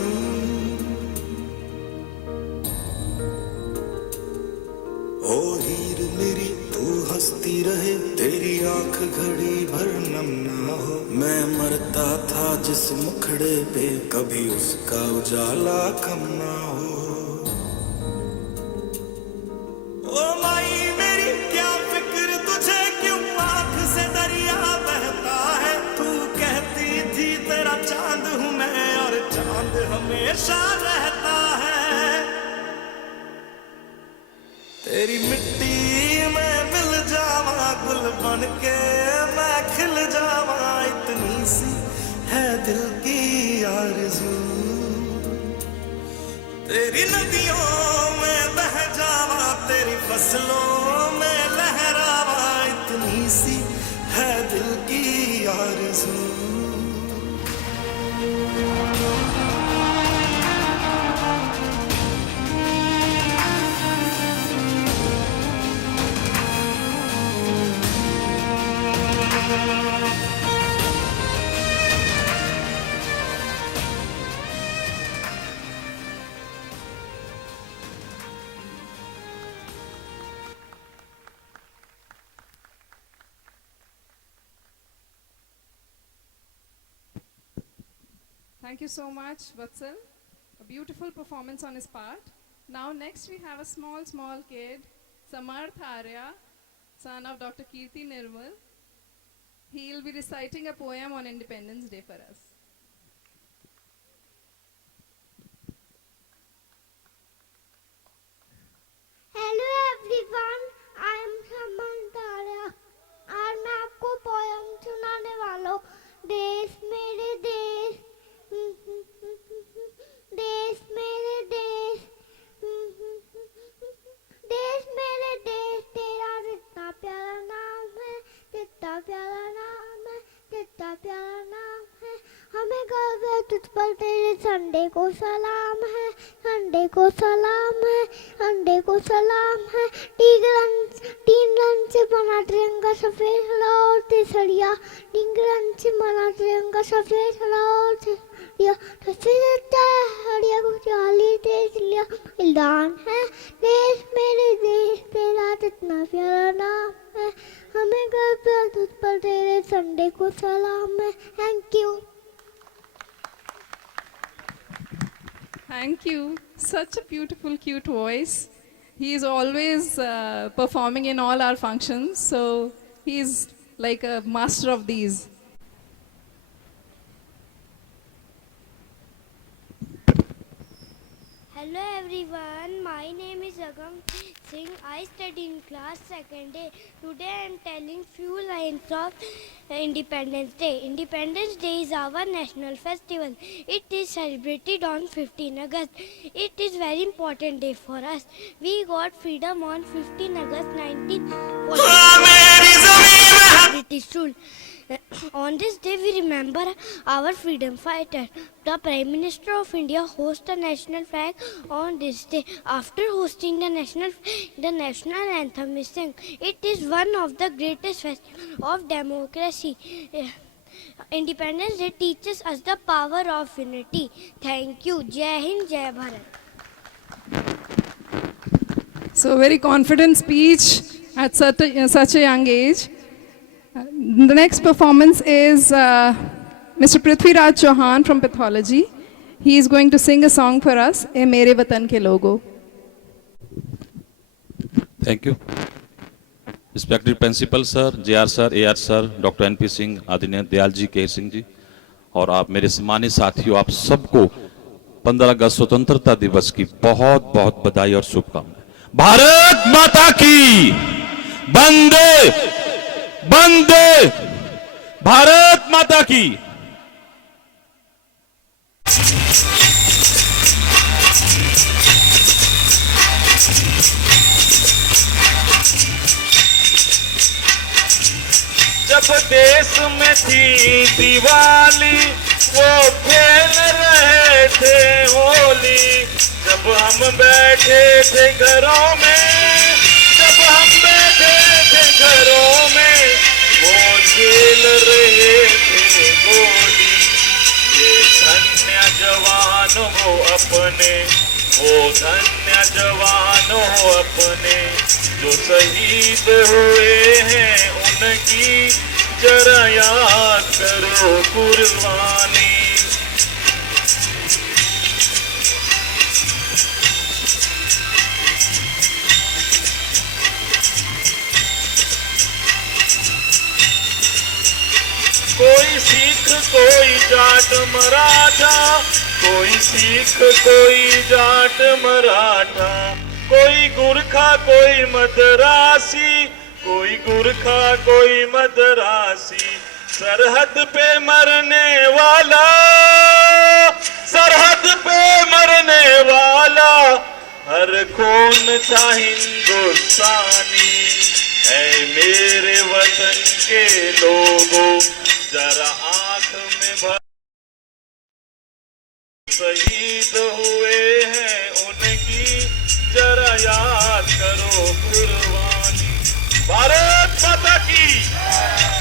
ओ हीर मेरी तू हंसती रहे, तेरी आंख घड़ी भर नम ना हो। मैं मरता था जिस मुखड़े पे, कभी उसका उजाला कम ना हो। ओ माई मेरी क्या फिक्र तुझे, क्यों आंख से दरिया बहता है। तू कहती थी तेरा चांद हूँ मैं, और चांद हमेशा रहता है। तेरी मिट्टी में मिल जावा, गुल बन के मैं खिल जावा, इतनी सी है दिल की आरज़ू। तेरी नदियों में बह जावा, तेरी फसलों में लहरावा, इतनी सी है दिल की आरज़ू। Thank you so much, Vatsal. A beautiful performance on his part. Now next we have a small kid, Samarth Arya, son of Dr. Kirti Nirmal. He will be reciting a poem on Independence Day for us. Hello everyone, I am Samant Arya और मैं आपको poem सुनाने वाला हूँ। देश मेरे देश, देश मेरे देश, देश मेरे देश, तेरा कितना प्यारा नाम है, कितना प्यारा नाम है, कितना प्यारा नाम है। हमें गर्व है तुझ पर, तेरे झंडे को सलाम है, झंडे को सलाम है, झंडे को सलाम है। 3 रन से बना तिरंगा सफेद लाल तिसरिया, 3 रन से बना तिरंगा सफेद लाल तिसरिया। हरिया को चाली देश लिया, बलिदान है देश मेरे देश, तेरा कितना प्यारा नाम है। हमें गर्व है तुझ पर, तेरे झंडे को सलाम है। Thank you. Thank you. Such a beautiful, cute voice. He is always performing in all our functions, so he is like a master of these. Hello everyone, my name is Agam Singh. I study in class 2nd A. Today I am telling few lines of Independence Day. Independence Day is our national festival. It is celebrated on 15 August. It is very important day for us. We got freedom on 15 August 1947. British rule. On this day we remember our freedom fighter. The Prime Minister of India hosts the national flag on this day. After hosting the national anthem is sung. It is one of the greatest festivals of democracy. Independence Day teaches us the power of unity. Thank you. Jai Hind, Jai Bharat. So very confident speech at such a young age. The next performance is Mr. Prithviraj Chauhan from Pathology. He is going to sing a song for us, "ए मेरे वतन के लोगो." Thank you. Respected Principal Sir, JR Sir, AR Sir, Dr. NP Singh, आदरणीय दयाल जी, के सिंह जी, और आप मेरे सम्मानित साथियों, आप सबको 15 अगस्त स्वतंत्रता दिवस की बहुत बहुत बधाई और शुभकामनाएं। भारत माता की वंदे वंदे, भारत माता की। जब देश में थी दिवाली, वो खेल रहे थे होली। जब हम बैठे थे घरों में, जब हम बैठे थे घरों धन्य जवानों अपने जो शहीद हुए हैं उनकी जरा याद करो कुर्बानी। कोई सिख कोई जाट मराठा, कोई सिख कोई जाट मराठा, कोई गुरखा कोई मद्रासी, कोई गुरखा कोई मद्रासी, सरहद पे मरने वाला, सरहद पे मरने वाला हर खून था हिंदुस्तानी। ऐ मेरे वतन के लोगों जरा आंख में भर, शहीद हुए हैं उनकी जरा याद करो कुर्बानी। भारत माता की,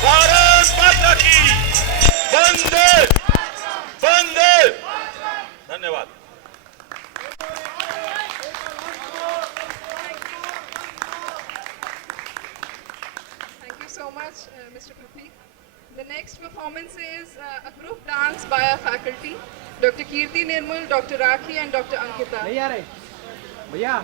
भारत माता की, वंदे वंदे। धन्यवाद। Thank you so much, Mr. Pruthi. The next performance is a group dance by our faculty, Dr. Kirti Nirmal, Dr. Rakhi and Dr. Ankita. भैया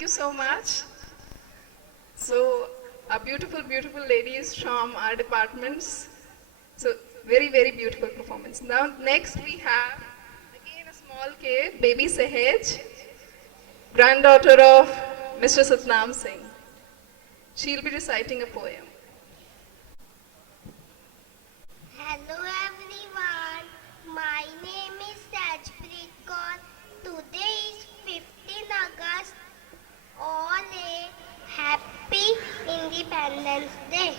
Thank you so much. So, our beautiful, beautiful ladies from our departments. So, very, very beautiful performance. Now, next we have, again a small kid, baby Sahej, granddaughter of Mr. Satnam Singh. She'll be reciting a poem. Hello everyone, my name is Sajpreet Kaur. Today is 15 August. All a happy Independence Day.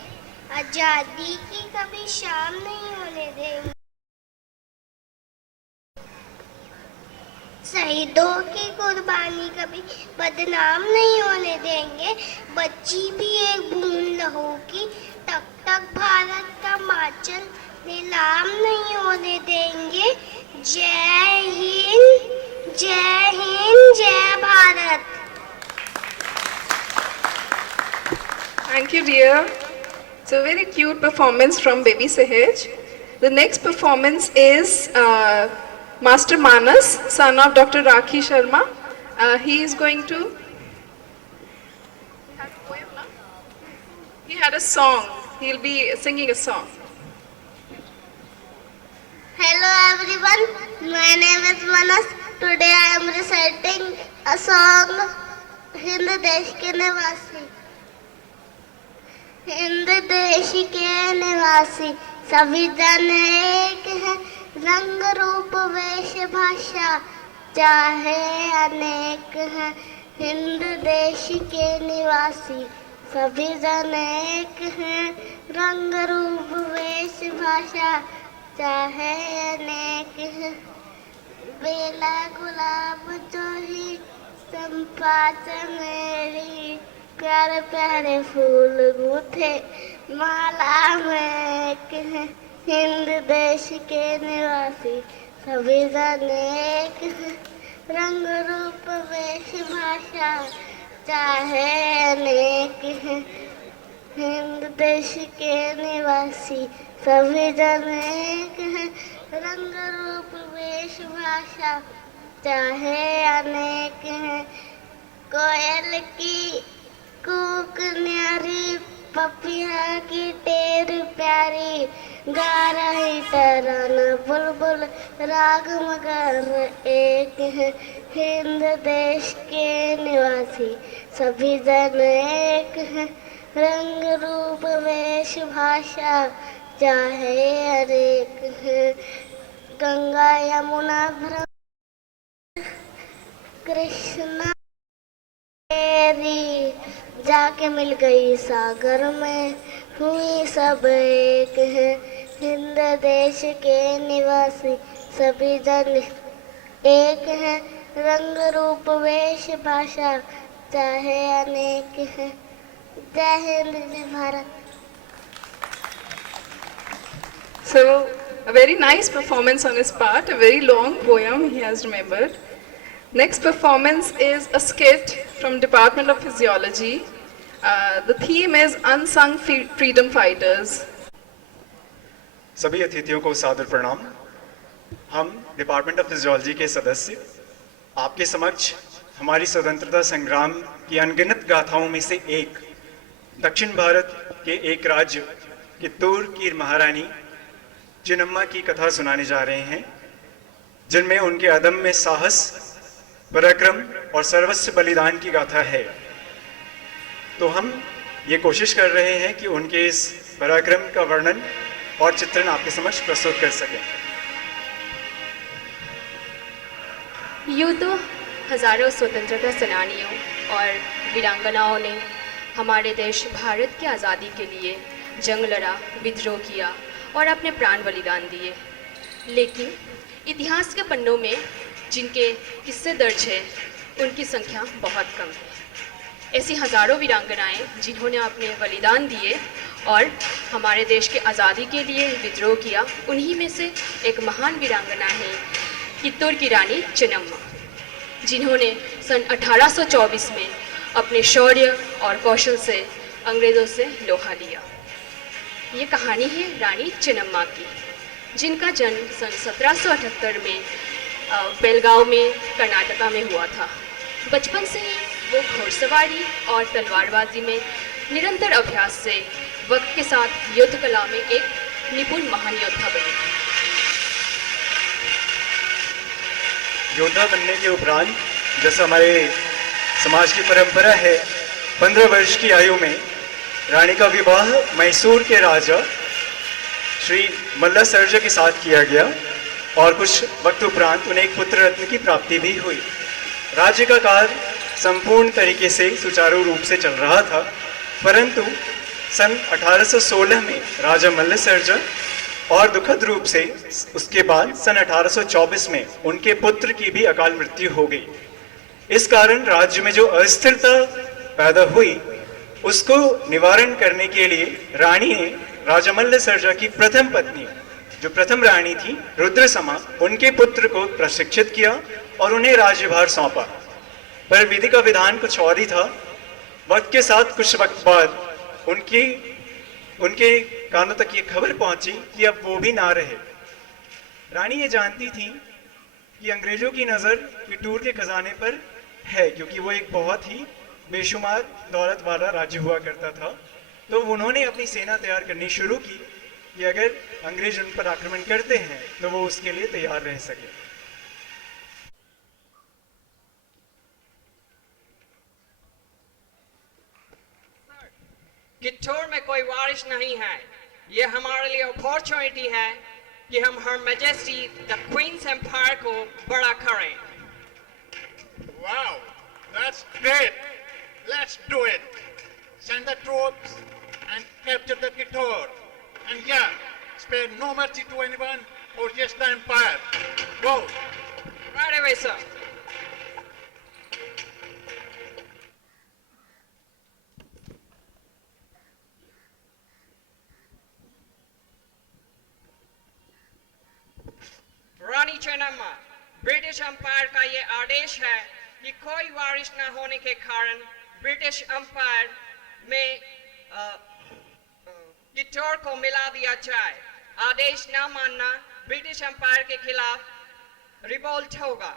आजादी की कभी शाम नहीं होने देंगे, शहीदों की कुर्बानी कभी बदनाम नहीं होने देंगे, बच्ची भी एक बूंद लहू की, तब तक भारत का माचल नीलाम नहीं होने देंगे। जय हिंद, जय हिंद, जय Bharat. Thank you, dear. So, very cute performance from baby Sahej. The next performance is Master Manas, son of Dr. Rakhi Sharma. He is going to. He had a song. He'll be singing a song. Hello everyone, my name is Manas. Today I am reciting a song, Hind देश के निवासी। हिंद देश के निवासी सभी जन एक है, रंग रूप वेश भाषा चाहे अनेक है। हिंद देश के निवासी सभी जन एक है, रंग रूप वेश भाषा चाहे अनेक है। बेला गुलाब जो ही चंपा चमेली, प्यारे प्यारे फूल गूथे माला में एक है। हिंद देश के निवासी सभी जन एक है, रंग रूप वेश भाषा चाहे अनेक है। हिंद देश के निवासी सभी जन एक है, रंग रूप वेश भाषा चाहे अनेक है। कोयल की कूक न्यारी, पपिया की टेर प्यारी, गा रही तराना बुलबुल राग मगर एक है। हिंद देश के निवासी सभी जन एक है, रंग रूप वेश भाषा चाहे अनेक है। गंगा यमुना ब्रह्म कृष्णा तेरी जाके मिल गई सागर में, हुई सब एक है। हिंद देश के निवासी सभी जन एक है, रंग रूप वेश भाषा चाहे अनेक है। जय हिंद, जय Bharat. So, a very nice performance on his part, a very long poem he has remembered. Next performance is a skit from Department of Physiology. The theme is Unsung Freedom Fighters. सभी अतिथियों को सादर प्रणाम। हम डिपार्टमेंट ऑफ फिजियोलॉजी के सदस्य आपके समक्ष हमारी स्वतंत्रता संग्राम की अनगिनत गाथाओं में से एक दक्षिण भारत के एक राज्य कित्तूर की महारानी चिन्नम्मा की कथा सुनाने जा रहे हैं, जिनमें उनके अदम्य साहस, पराक्रम और सर्वस्व बलिदान की गाथा है। तो हम ये कोशिश कर रहे हैं कि उनके इस पराक्रम का वर्णन और चित्रण आपके समक्ष प्रस्तुत कर सकें। यूँ तो हजारों स्वतंत्रता सेनानियों और वीरांगनाओं ने हमारे देश भारत की आज़ादी के लिए जंग लड़ा, विद्रोह किया और अपने प्राण बलिदान दिए, लेकिन इतिहास के पन्नों में जिनके किस्से दर्ज है उनकी संख्या बहुत कम है। ऐसी हजारों वीरांगनाएं जिन्होंने अपने बलिदान दिए और हमारे देश की आज़ादी के लिए विद्रोह किया, उन्हीं में से एक महान वीरांगना है कित्तूर की रानी चिन्नम्मा, जिन्होंने सन 1824 में अपने शौर्य और कौशल से अंग्रेज़ों से लोहा लिया। ये कहानी है रानी चिन्नम्मा की, जिनका जन्म सन 1778 में बेलगांव में कर्नाटका में हुआ था। बचपन से ही वो घोड़सवारी और तलवारबाजी में निरंतर अभ्यास से वक्त के साथ युद्ध कला में एक निपुण महान योद्धा बनी। योद्धा बनने के उपरांत, जैसा हमारे समाज की परंपरा है, 15 वर्ष की आयु में रानी का विवाह मैसूर के राजा श्री मल्ला सर्जा के साथ किया गया और कुछ वक्त उपरांत उन्हें एक पुत्र रत्न की प्राप्ति भी हुई। राज्य का कार्य संपूर्ण तरीके से सुचारू रूप से चल रहा था, परंतु सन 1816 में राजा मल्ल सर्जा और दुखद रूप से उसके बाद सन 1824 में उनके पुत्र की भी अकाल मृत्यु हो गई। इस कारण राज्य में जो अस्थिरता पैदा हुई, उसको निवारण करने के लिए रानी ने राजा मल्ल सर्जा की प्रथम पत्नी, जो प्रथम रानी थी रुद्रसमा, उनके पुत्र को प्रशिक्षित किया और उन्हें राज्यभार सौंपा। पर विधि का विधान कुछ और ही था। वक्त के साथ कुछ वक्त बाद उनके कानों तक ये खबर पहुंची कि अब वो भी ना रहे। रानी ये जानती थी कि अंग्रेजों की नज़र किटूर के खजाने पर है, क्योंकि वो एक बहुत ही बेशुमार दौलत वाला राज्य हुआ करता था। तो उन्होंने अपनी सेना तैयार करनी शुरू की कि अगर अंग्रेज उन पर आक्रमण करते हैं तो वो उसके लिए तैयार रह सके। कित्तूर में कोई वारिस नहीं है। ये हमारे लिए अपॉर्चुनिटी है कि हम her majesty the queen's empire को बड़ा करें। Wow, that's great. Let's do it. Send the troops and capture the Kittur. And yeah, spare no mercy to anyone or just the empire. Go. Right away, sir. Rani Chennamma, British empire का ये आदेश है कि कोई वारिस न होने के कारण ब्रिटिश एम्पायर में कित्तूर को मिला दिया जाए। आदेश न मानना ब्रिटिश एम्पायर के खिलाफ रिवोल्ट होगा।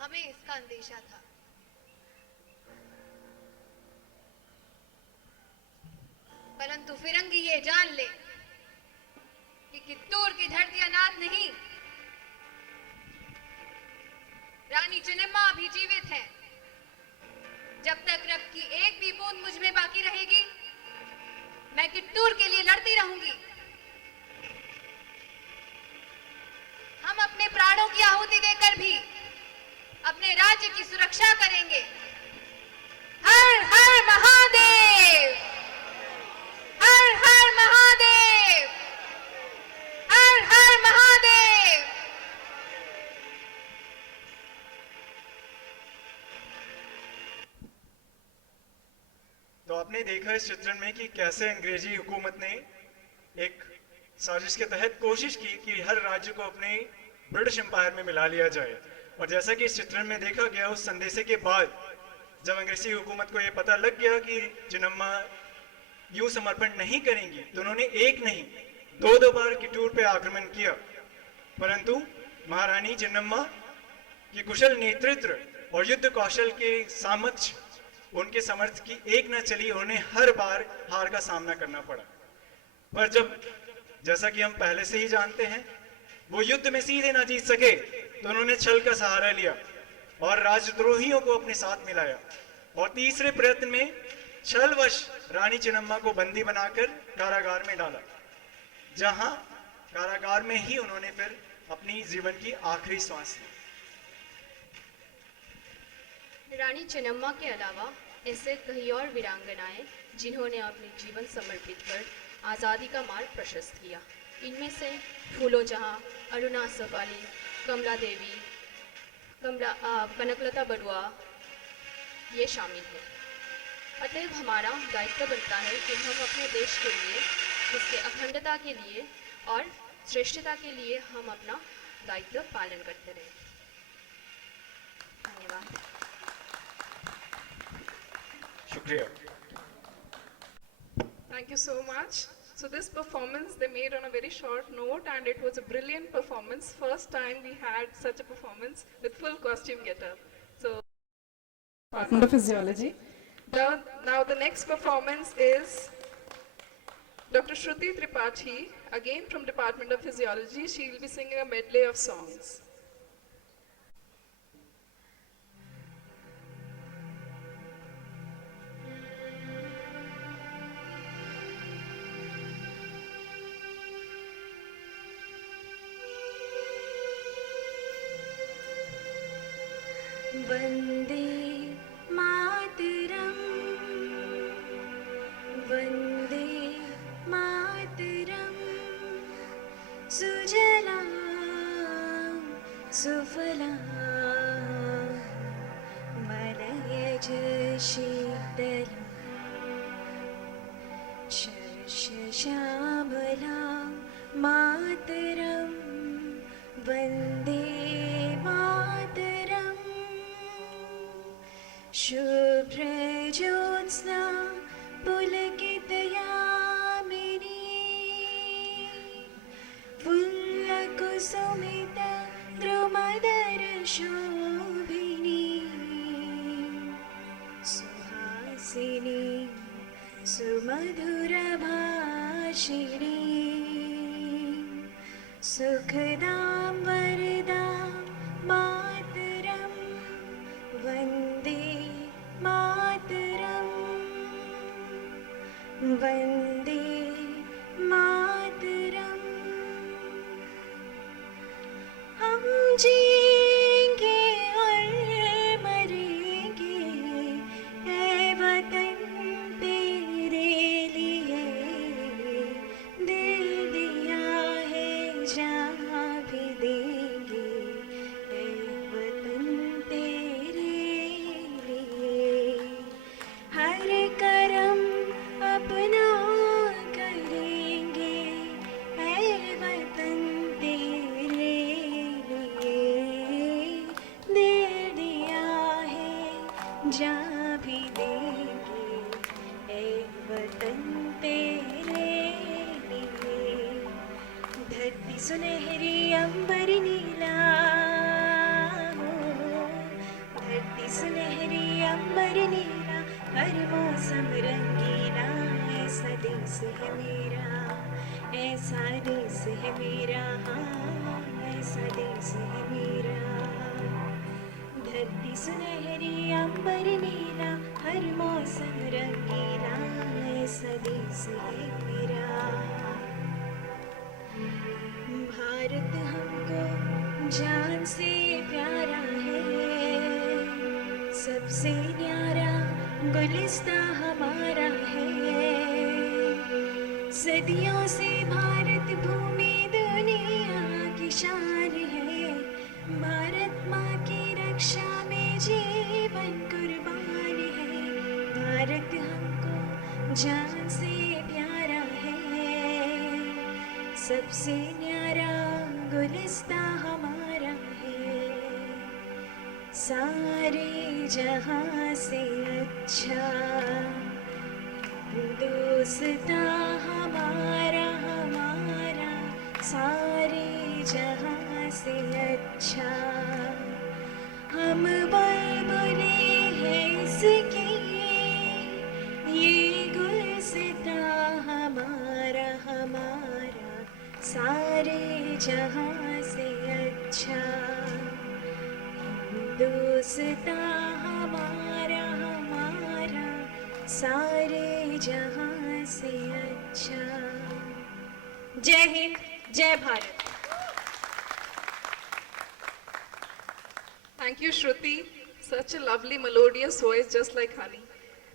हमें इसका अंदेशा था। परंतु फिरंगी ये जान ले कि कित्तूर की धरती अनाथ नहीं। रानी चेन्नम्मा अभी जीवित है। जब तक रक्त की एक भी बूंद मुझ में बाकी रहेगी, मैं कित्तूर के लिए लड़ती रहूंगी। हम अपने प्राणों की आहुति देकर भी अपने राज्य की सुरक्षा करेंगे। हर हर महादेव, हर हर महादेव, हर हर महादेव। तो आपने देखा इस चित्रण में कि कैसे अंग्रेजी हुकूमत ने एक साजिश के तहत कोशिश की कि हर राज्य को अपने ब्रिटिश एम्पायर में मिला लिया जाए। और जैसा कि इस चित्रण में देखा गया, उस संदेशे के बाद जब अंग्रेजी हुकूमत को यह पता लग गया कि चिन्नम्मा यूं समर्पण नहीं करेंगी, तो उन्होंने एक नहीं दो बार कित्तूर पे आक्रमण किया। परंतु महारानी चिन्नम्मा की कुशल नेतृत्व और युद्ध कौशल के समक्ष उनके समर्थ की एक न चली, उन्हें हर बार हार का सामना करना पड़ा। पर जैसा कि हम पहले से ही जानते हैं, वो युद्ध में सीधे ना जीत सके, तो उन्होंने छल का सहारा लिया और राजद्रोहियों को अपने साथ मिलाया। और तीसरे प्रयत्न में छलवश रानी चिन्नम्मा को बंदी बनाकर कारागार में डाला, जहां कारागार में ही उन्होंने फिर अपनी जीवन की आखिरी सांस ली। रानी चेन्नम्मा के अलावा ऐसे कई और वीरांगनाएं जिन्होंने अपने जीवन समर्पित कर आज़ादी का मार्ग प्रशस्त किया। इनमें से फूलो जहां, अरुणा सफाली, कमला देवी, कनकलता बरुआ ये शामिल है। अतएव हमारा दायित्व बनता है कि हम अपने देश के लिए, उसके अखंडता के लिए और श्रेष्ठता के लिए हम अपना दायित्व पालन करते रहें। धन्यवाद। शुक्रिया। Thank you so much. So this performance they made on a very short note, and it was a brilliant performance. First time we had such a performance with full costume getup. So Department of Physiology. Now the next performance is Dr. Shruti Tripathi, again from Department of Physiology. She will be singing a medley of songs. Vande Mataram Vande Mataram सुजलां सुफलां मलयज शीतलां शस्यश्यामलां मातरं वन्दे मातरम् शुभ्रज्योत्स्ना पुलकितयामिनी फुल्लकुसुमित द्रुमदरशोभिनी सुहासिनी सुमधुरभाषिणी सुखदां वरदां मातरं वन्दे मातरम् वन्दे मातरम् हम जिएंगे और मरेंगे ऐ वतन तेरे लिए दिल दिया है जहाँ भी देंगे ऐ वतन तेरे हर करम अपना करेंगे ऐ वतन तेरे लिए दे दिया है जहाँ भी देंगे ऐ वतन तेरे लिए धरती सुनहरी अंबर नीला हो धरती सुनहरी अंबर नीला हर मौसम रंगीला ऐसा देश है मेरा ऐसा देश है मेरा हाँ ऐसा देश है मेरा धरती सुनहरी अंबर नीला हर मौसम रंगीला ऐसा देश है मेरा भारत हमको जान से प्यारा है सबसे न्यारा गुलिस्ता हमारा है सदियों से भारत भूमि दुनिया की शान है भारत माँ की रक्षा में जीवन कुर्बान है भारत हमको जान से प्यारा है सबसे न्यारा गुलिस्ता हमारा है सारे जहां से अच्छा दोस्ता हमारा हमारा सारे जहां से अच्छा हम बुलबुले हैं इसकी ये गुलसिता हमारा हमारा सारे जहां से अच्छा दोस्ता हमारा हमारा सारे जहां से अच्छा जय हिंद जय Bharat Thank you, Shruti. Such a lovely melodious voice, just like honey.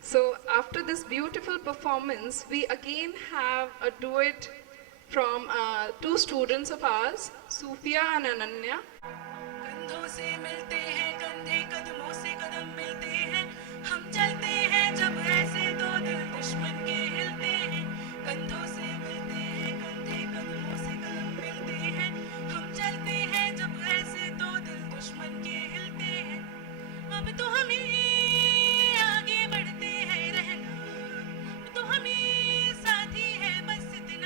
So after this beautiful performance, we again have a duet from two students of ours, Sufia and Ananya. कंधों से मिलते हैं कंधे कदमों से कदम मिलते हैं हम चलते हैं जब ऐसे दो दिल दुश्मन के हिलते हैं कंधों से मिलते हैं कंधे कदमों से कदम मिलते हैं हम चलते हैं जब ऐसे दो दिल दुश्मन के हिलते हैं अब तो हमें आगे बढ़ते हैं रहना तो हमें साथी है बस इतना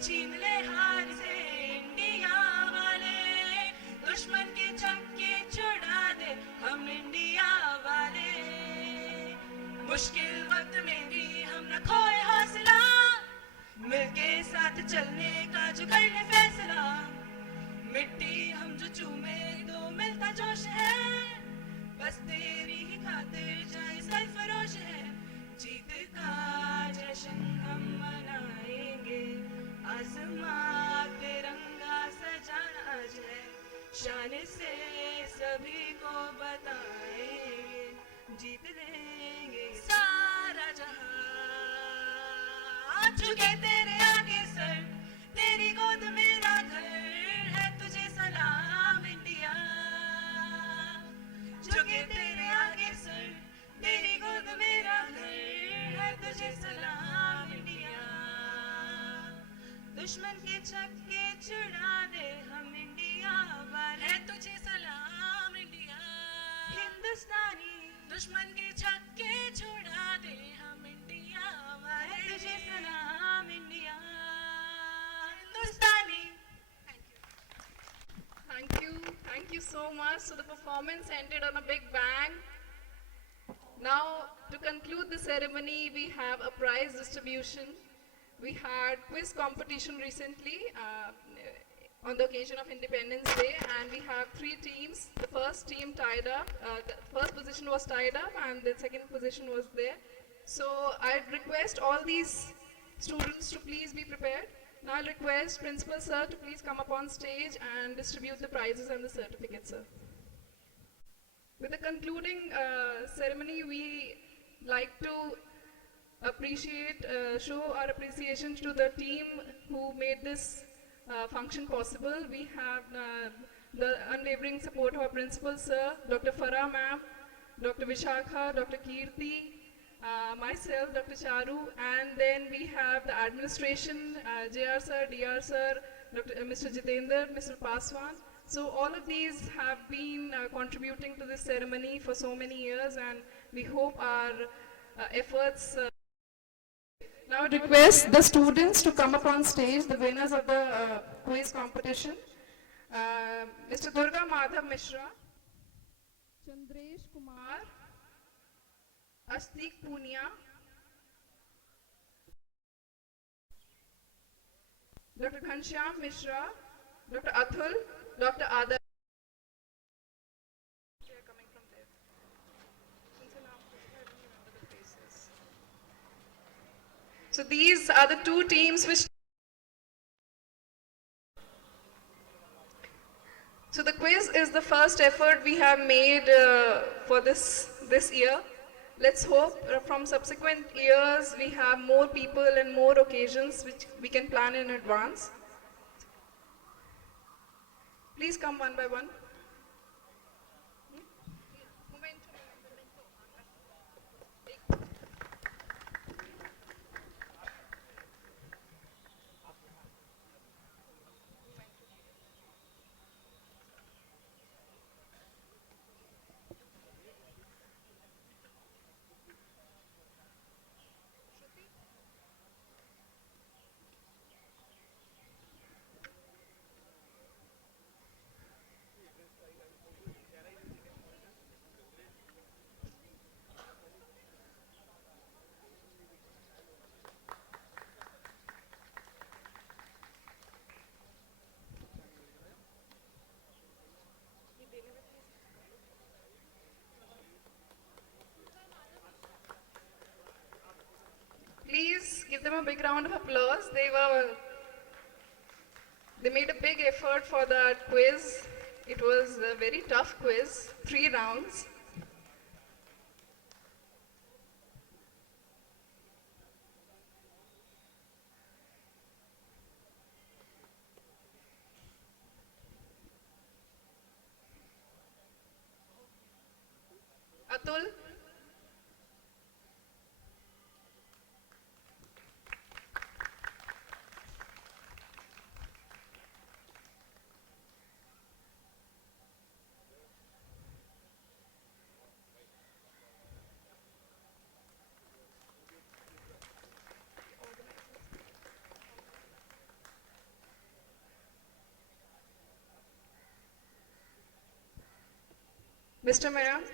छीन ले हार से इंडिया वाले, दुश्मन के छक्के छुड़ा दे हम इंडिया वाले। मुश्किल वक्त में भी हम न खोए हौसला, मिलके साथ चलने का जो कर ले फैसला। मिट्टी हम जो चूमे तो मिलता जोश है, बस तेरी ही खातिर जाए सरफरोश है। जीत का जश्न हम मनाएंगे, आसमां तिरंगा सजाना आज है, शान से सभी को बताएंगे, जीत लेंगे सारा जहां। झुके तेरे आगे सर, तेरी गोद मेरा घर है, तुझे सलाम इंडिया। झुके तेरे आगे सर, तेरी गोद मेरा घर है, तुझे सलाम इंडिया। दुश्मन के छक्के छुड़ा दे हम इंडिया वाले, है तुझे सलाम इंडिया। हिंदुस्तानी दुश्मन के छक्के छुड़ा दे हम इंडिया वाले, है तुझे सलाम India. Hindustani. Thank you so much. So the performance ended on a big bang. Now, to conclude the ceremony, we have a prize distribution. We had quiz competition recently on the occasion of Independence Day, and we have 3 teams. The first team tied up, the first position was tied up, and the second position was there. So I'd request all these students to please be prepared. Now I'll request Principal Sir to please come up on stage and distribute the prizes and the certificates, sir. With the concluding ceremony, we like to show our appreciation to the team who made this function possible. We have the unwavering support of our Principal Sir, Dr. Farah Ma'am, Dr. Vishakha, Dr. Kirti, myself, Dr. Charu, and then we have the administration, JR Sir, DR Sir, Mr. Jitendra, Mr. Paswan. So all of these have been contributing to this ceremony for so many years, and we hope our efforts. Now I request the students to come up on stage, the winners of the quiz competition. Mr. Durga Madhav Mishra, Chandresh Kumar, Astik Punia, Dr. Ghanshyam Mishra, Dr. Athul, Dr. Adar. They are coming from there. So these are the 2 teams which. So the quiz is the first effort we have made for this year. Let's hope from subsequent years we have more people and more occasions which we can plan in advance. Please come one by one. Please give them a big round of applause. They made a big effort for that quiz. It was a very tough quiz, 3 rounds. Atul. Mr. Mayank,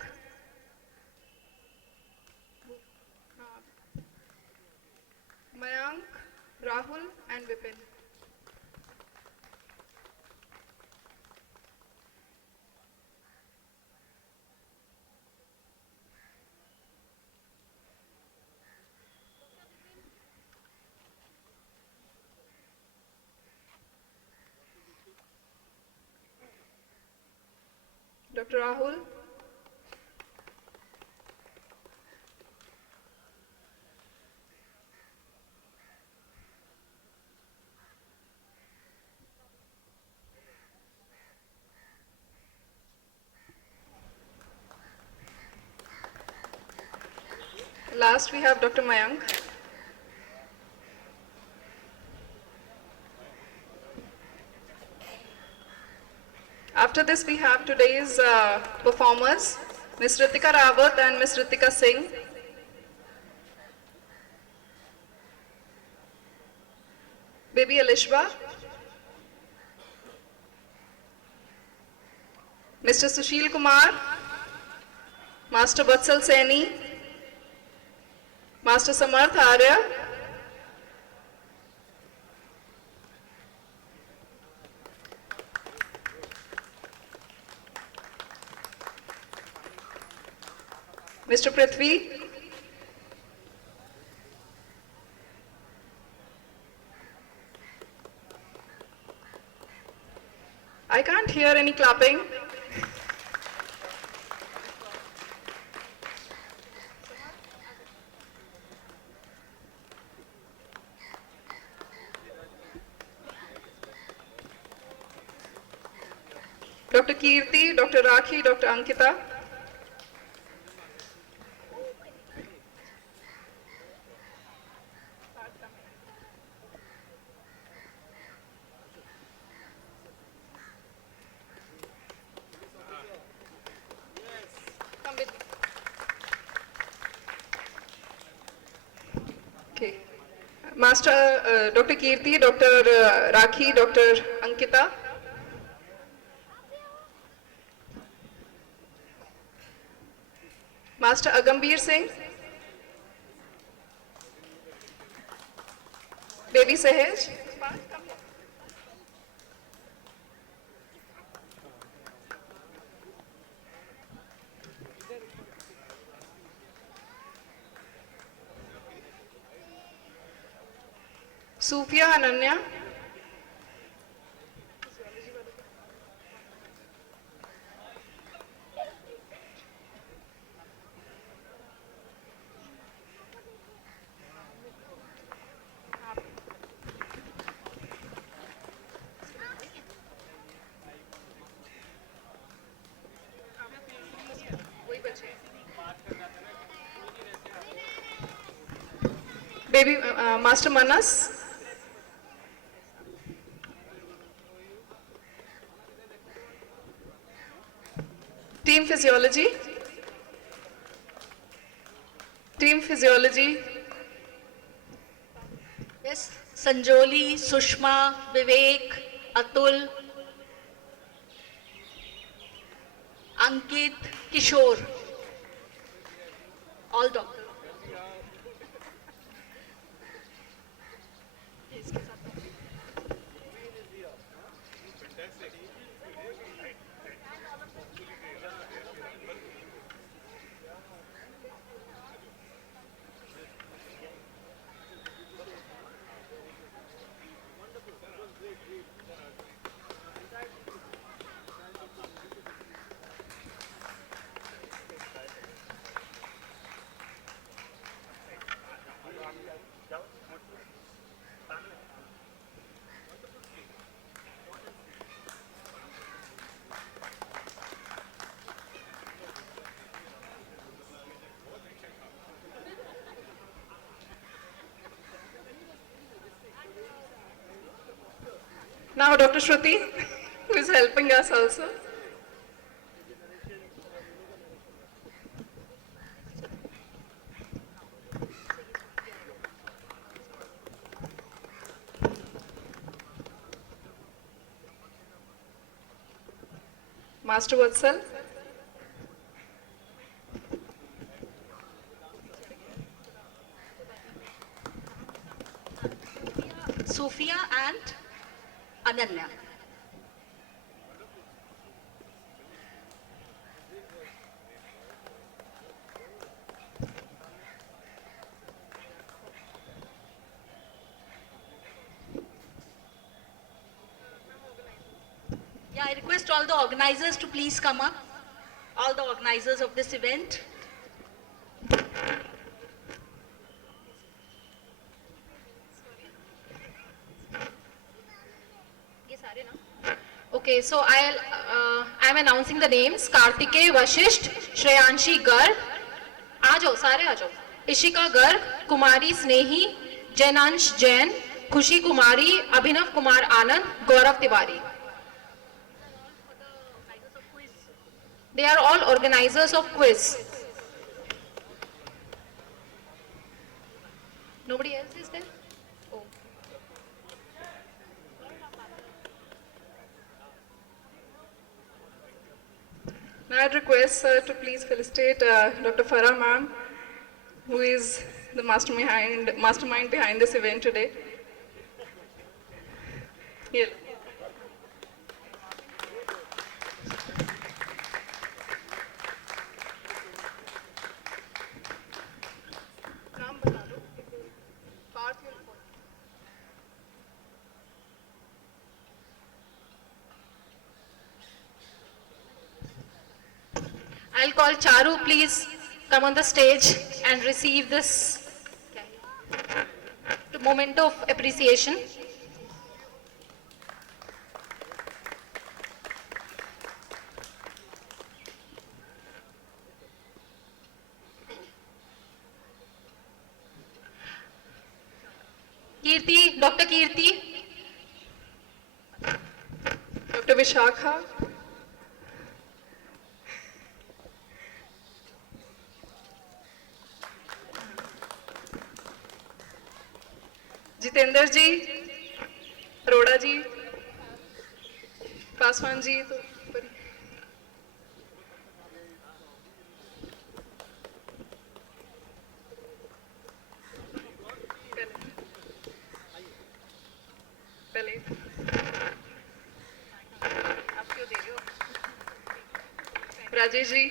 Mayank, Rahul, and Vipin. Dr. Rahul, last we have Dr. Mayank. After this, we have today's performers, Ms. Ritika Rawat and Ms. Ritika Singh. Baby Alishba, Mr. Sushil Kumar, Master Batsal Saini, Master Samarth Arya, Mr. Prithvi, I can't hear any clapping. Dr. Kirti, Dr. Rakhi, Dr. Ankita. Come with me. Okay. Master Dr. Kirti, Dr. Rakhi, Dr. Ankita. Master Agambir Singh, Baby Sahej, Sufia Ananya, Baby Master Manas, Team Physiology, Team Physiology, Yes, Sanjoli, Sushma, Vivek, Atul, Ankit, Kishore, all doctors. Now Dr. Shruti, who is helping us also. Master Vatsal, Sophia and Ananya. Yeah, I request all the organizers to please come up. All the organizers of this event. Okay, so I'm announcing the names. Kartike Vashisht, Shreyanshi Garg. आ जाओ सारे आ जाओ. इशिका गर्ग, कुमारी स्नेही, जैनांश जैन, खुशी कुमारी, अभिनव कुमार आनंद, गौरव Tiwari. They are all organizers of quiz. Nobody else is there? Oh. Now I'd request sir to please felicitate Dr. Farah ma'am, who is the mastermind behind this event today. Here. I'll call Charu, please come on the stage and receive this moment of appreciation. Kirti, Dr. Kirti. Dr. Vishakha. Jitendra जी, अरोड़ा जी, पासवान जी तो पहले आप क्यों दे रहे हो? Rajesh ji,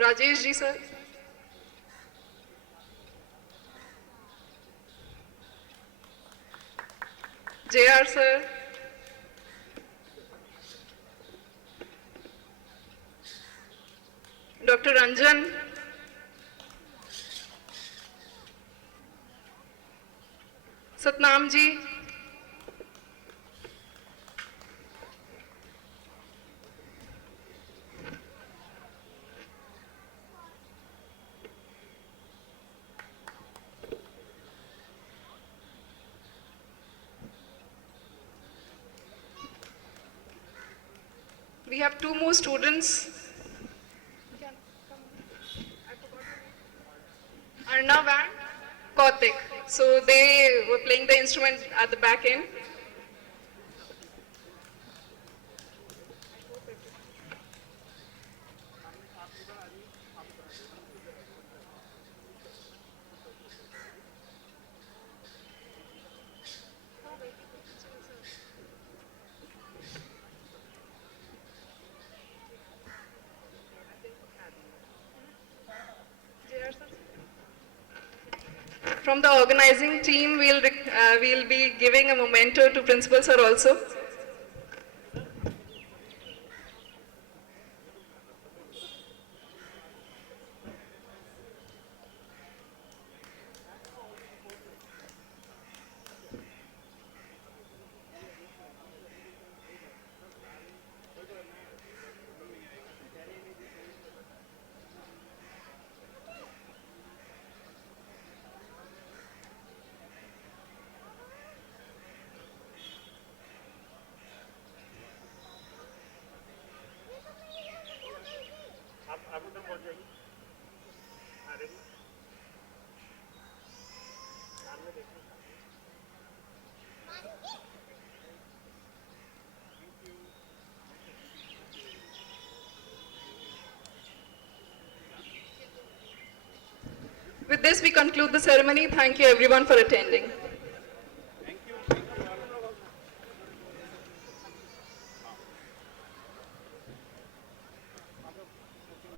Rajesh ji sir, JR sir, doctor Ranjan, Satnam ji, we have two more students. Arnav and Kautik. So they were playing the instrument at the back end. From the organizing team, we'll be giving a memento to Principal Sir also. With this, we conclude the ceremony. Thank you everyone for attending.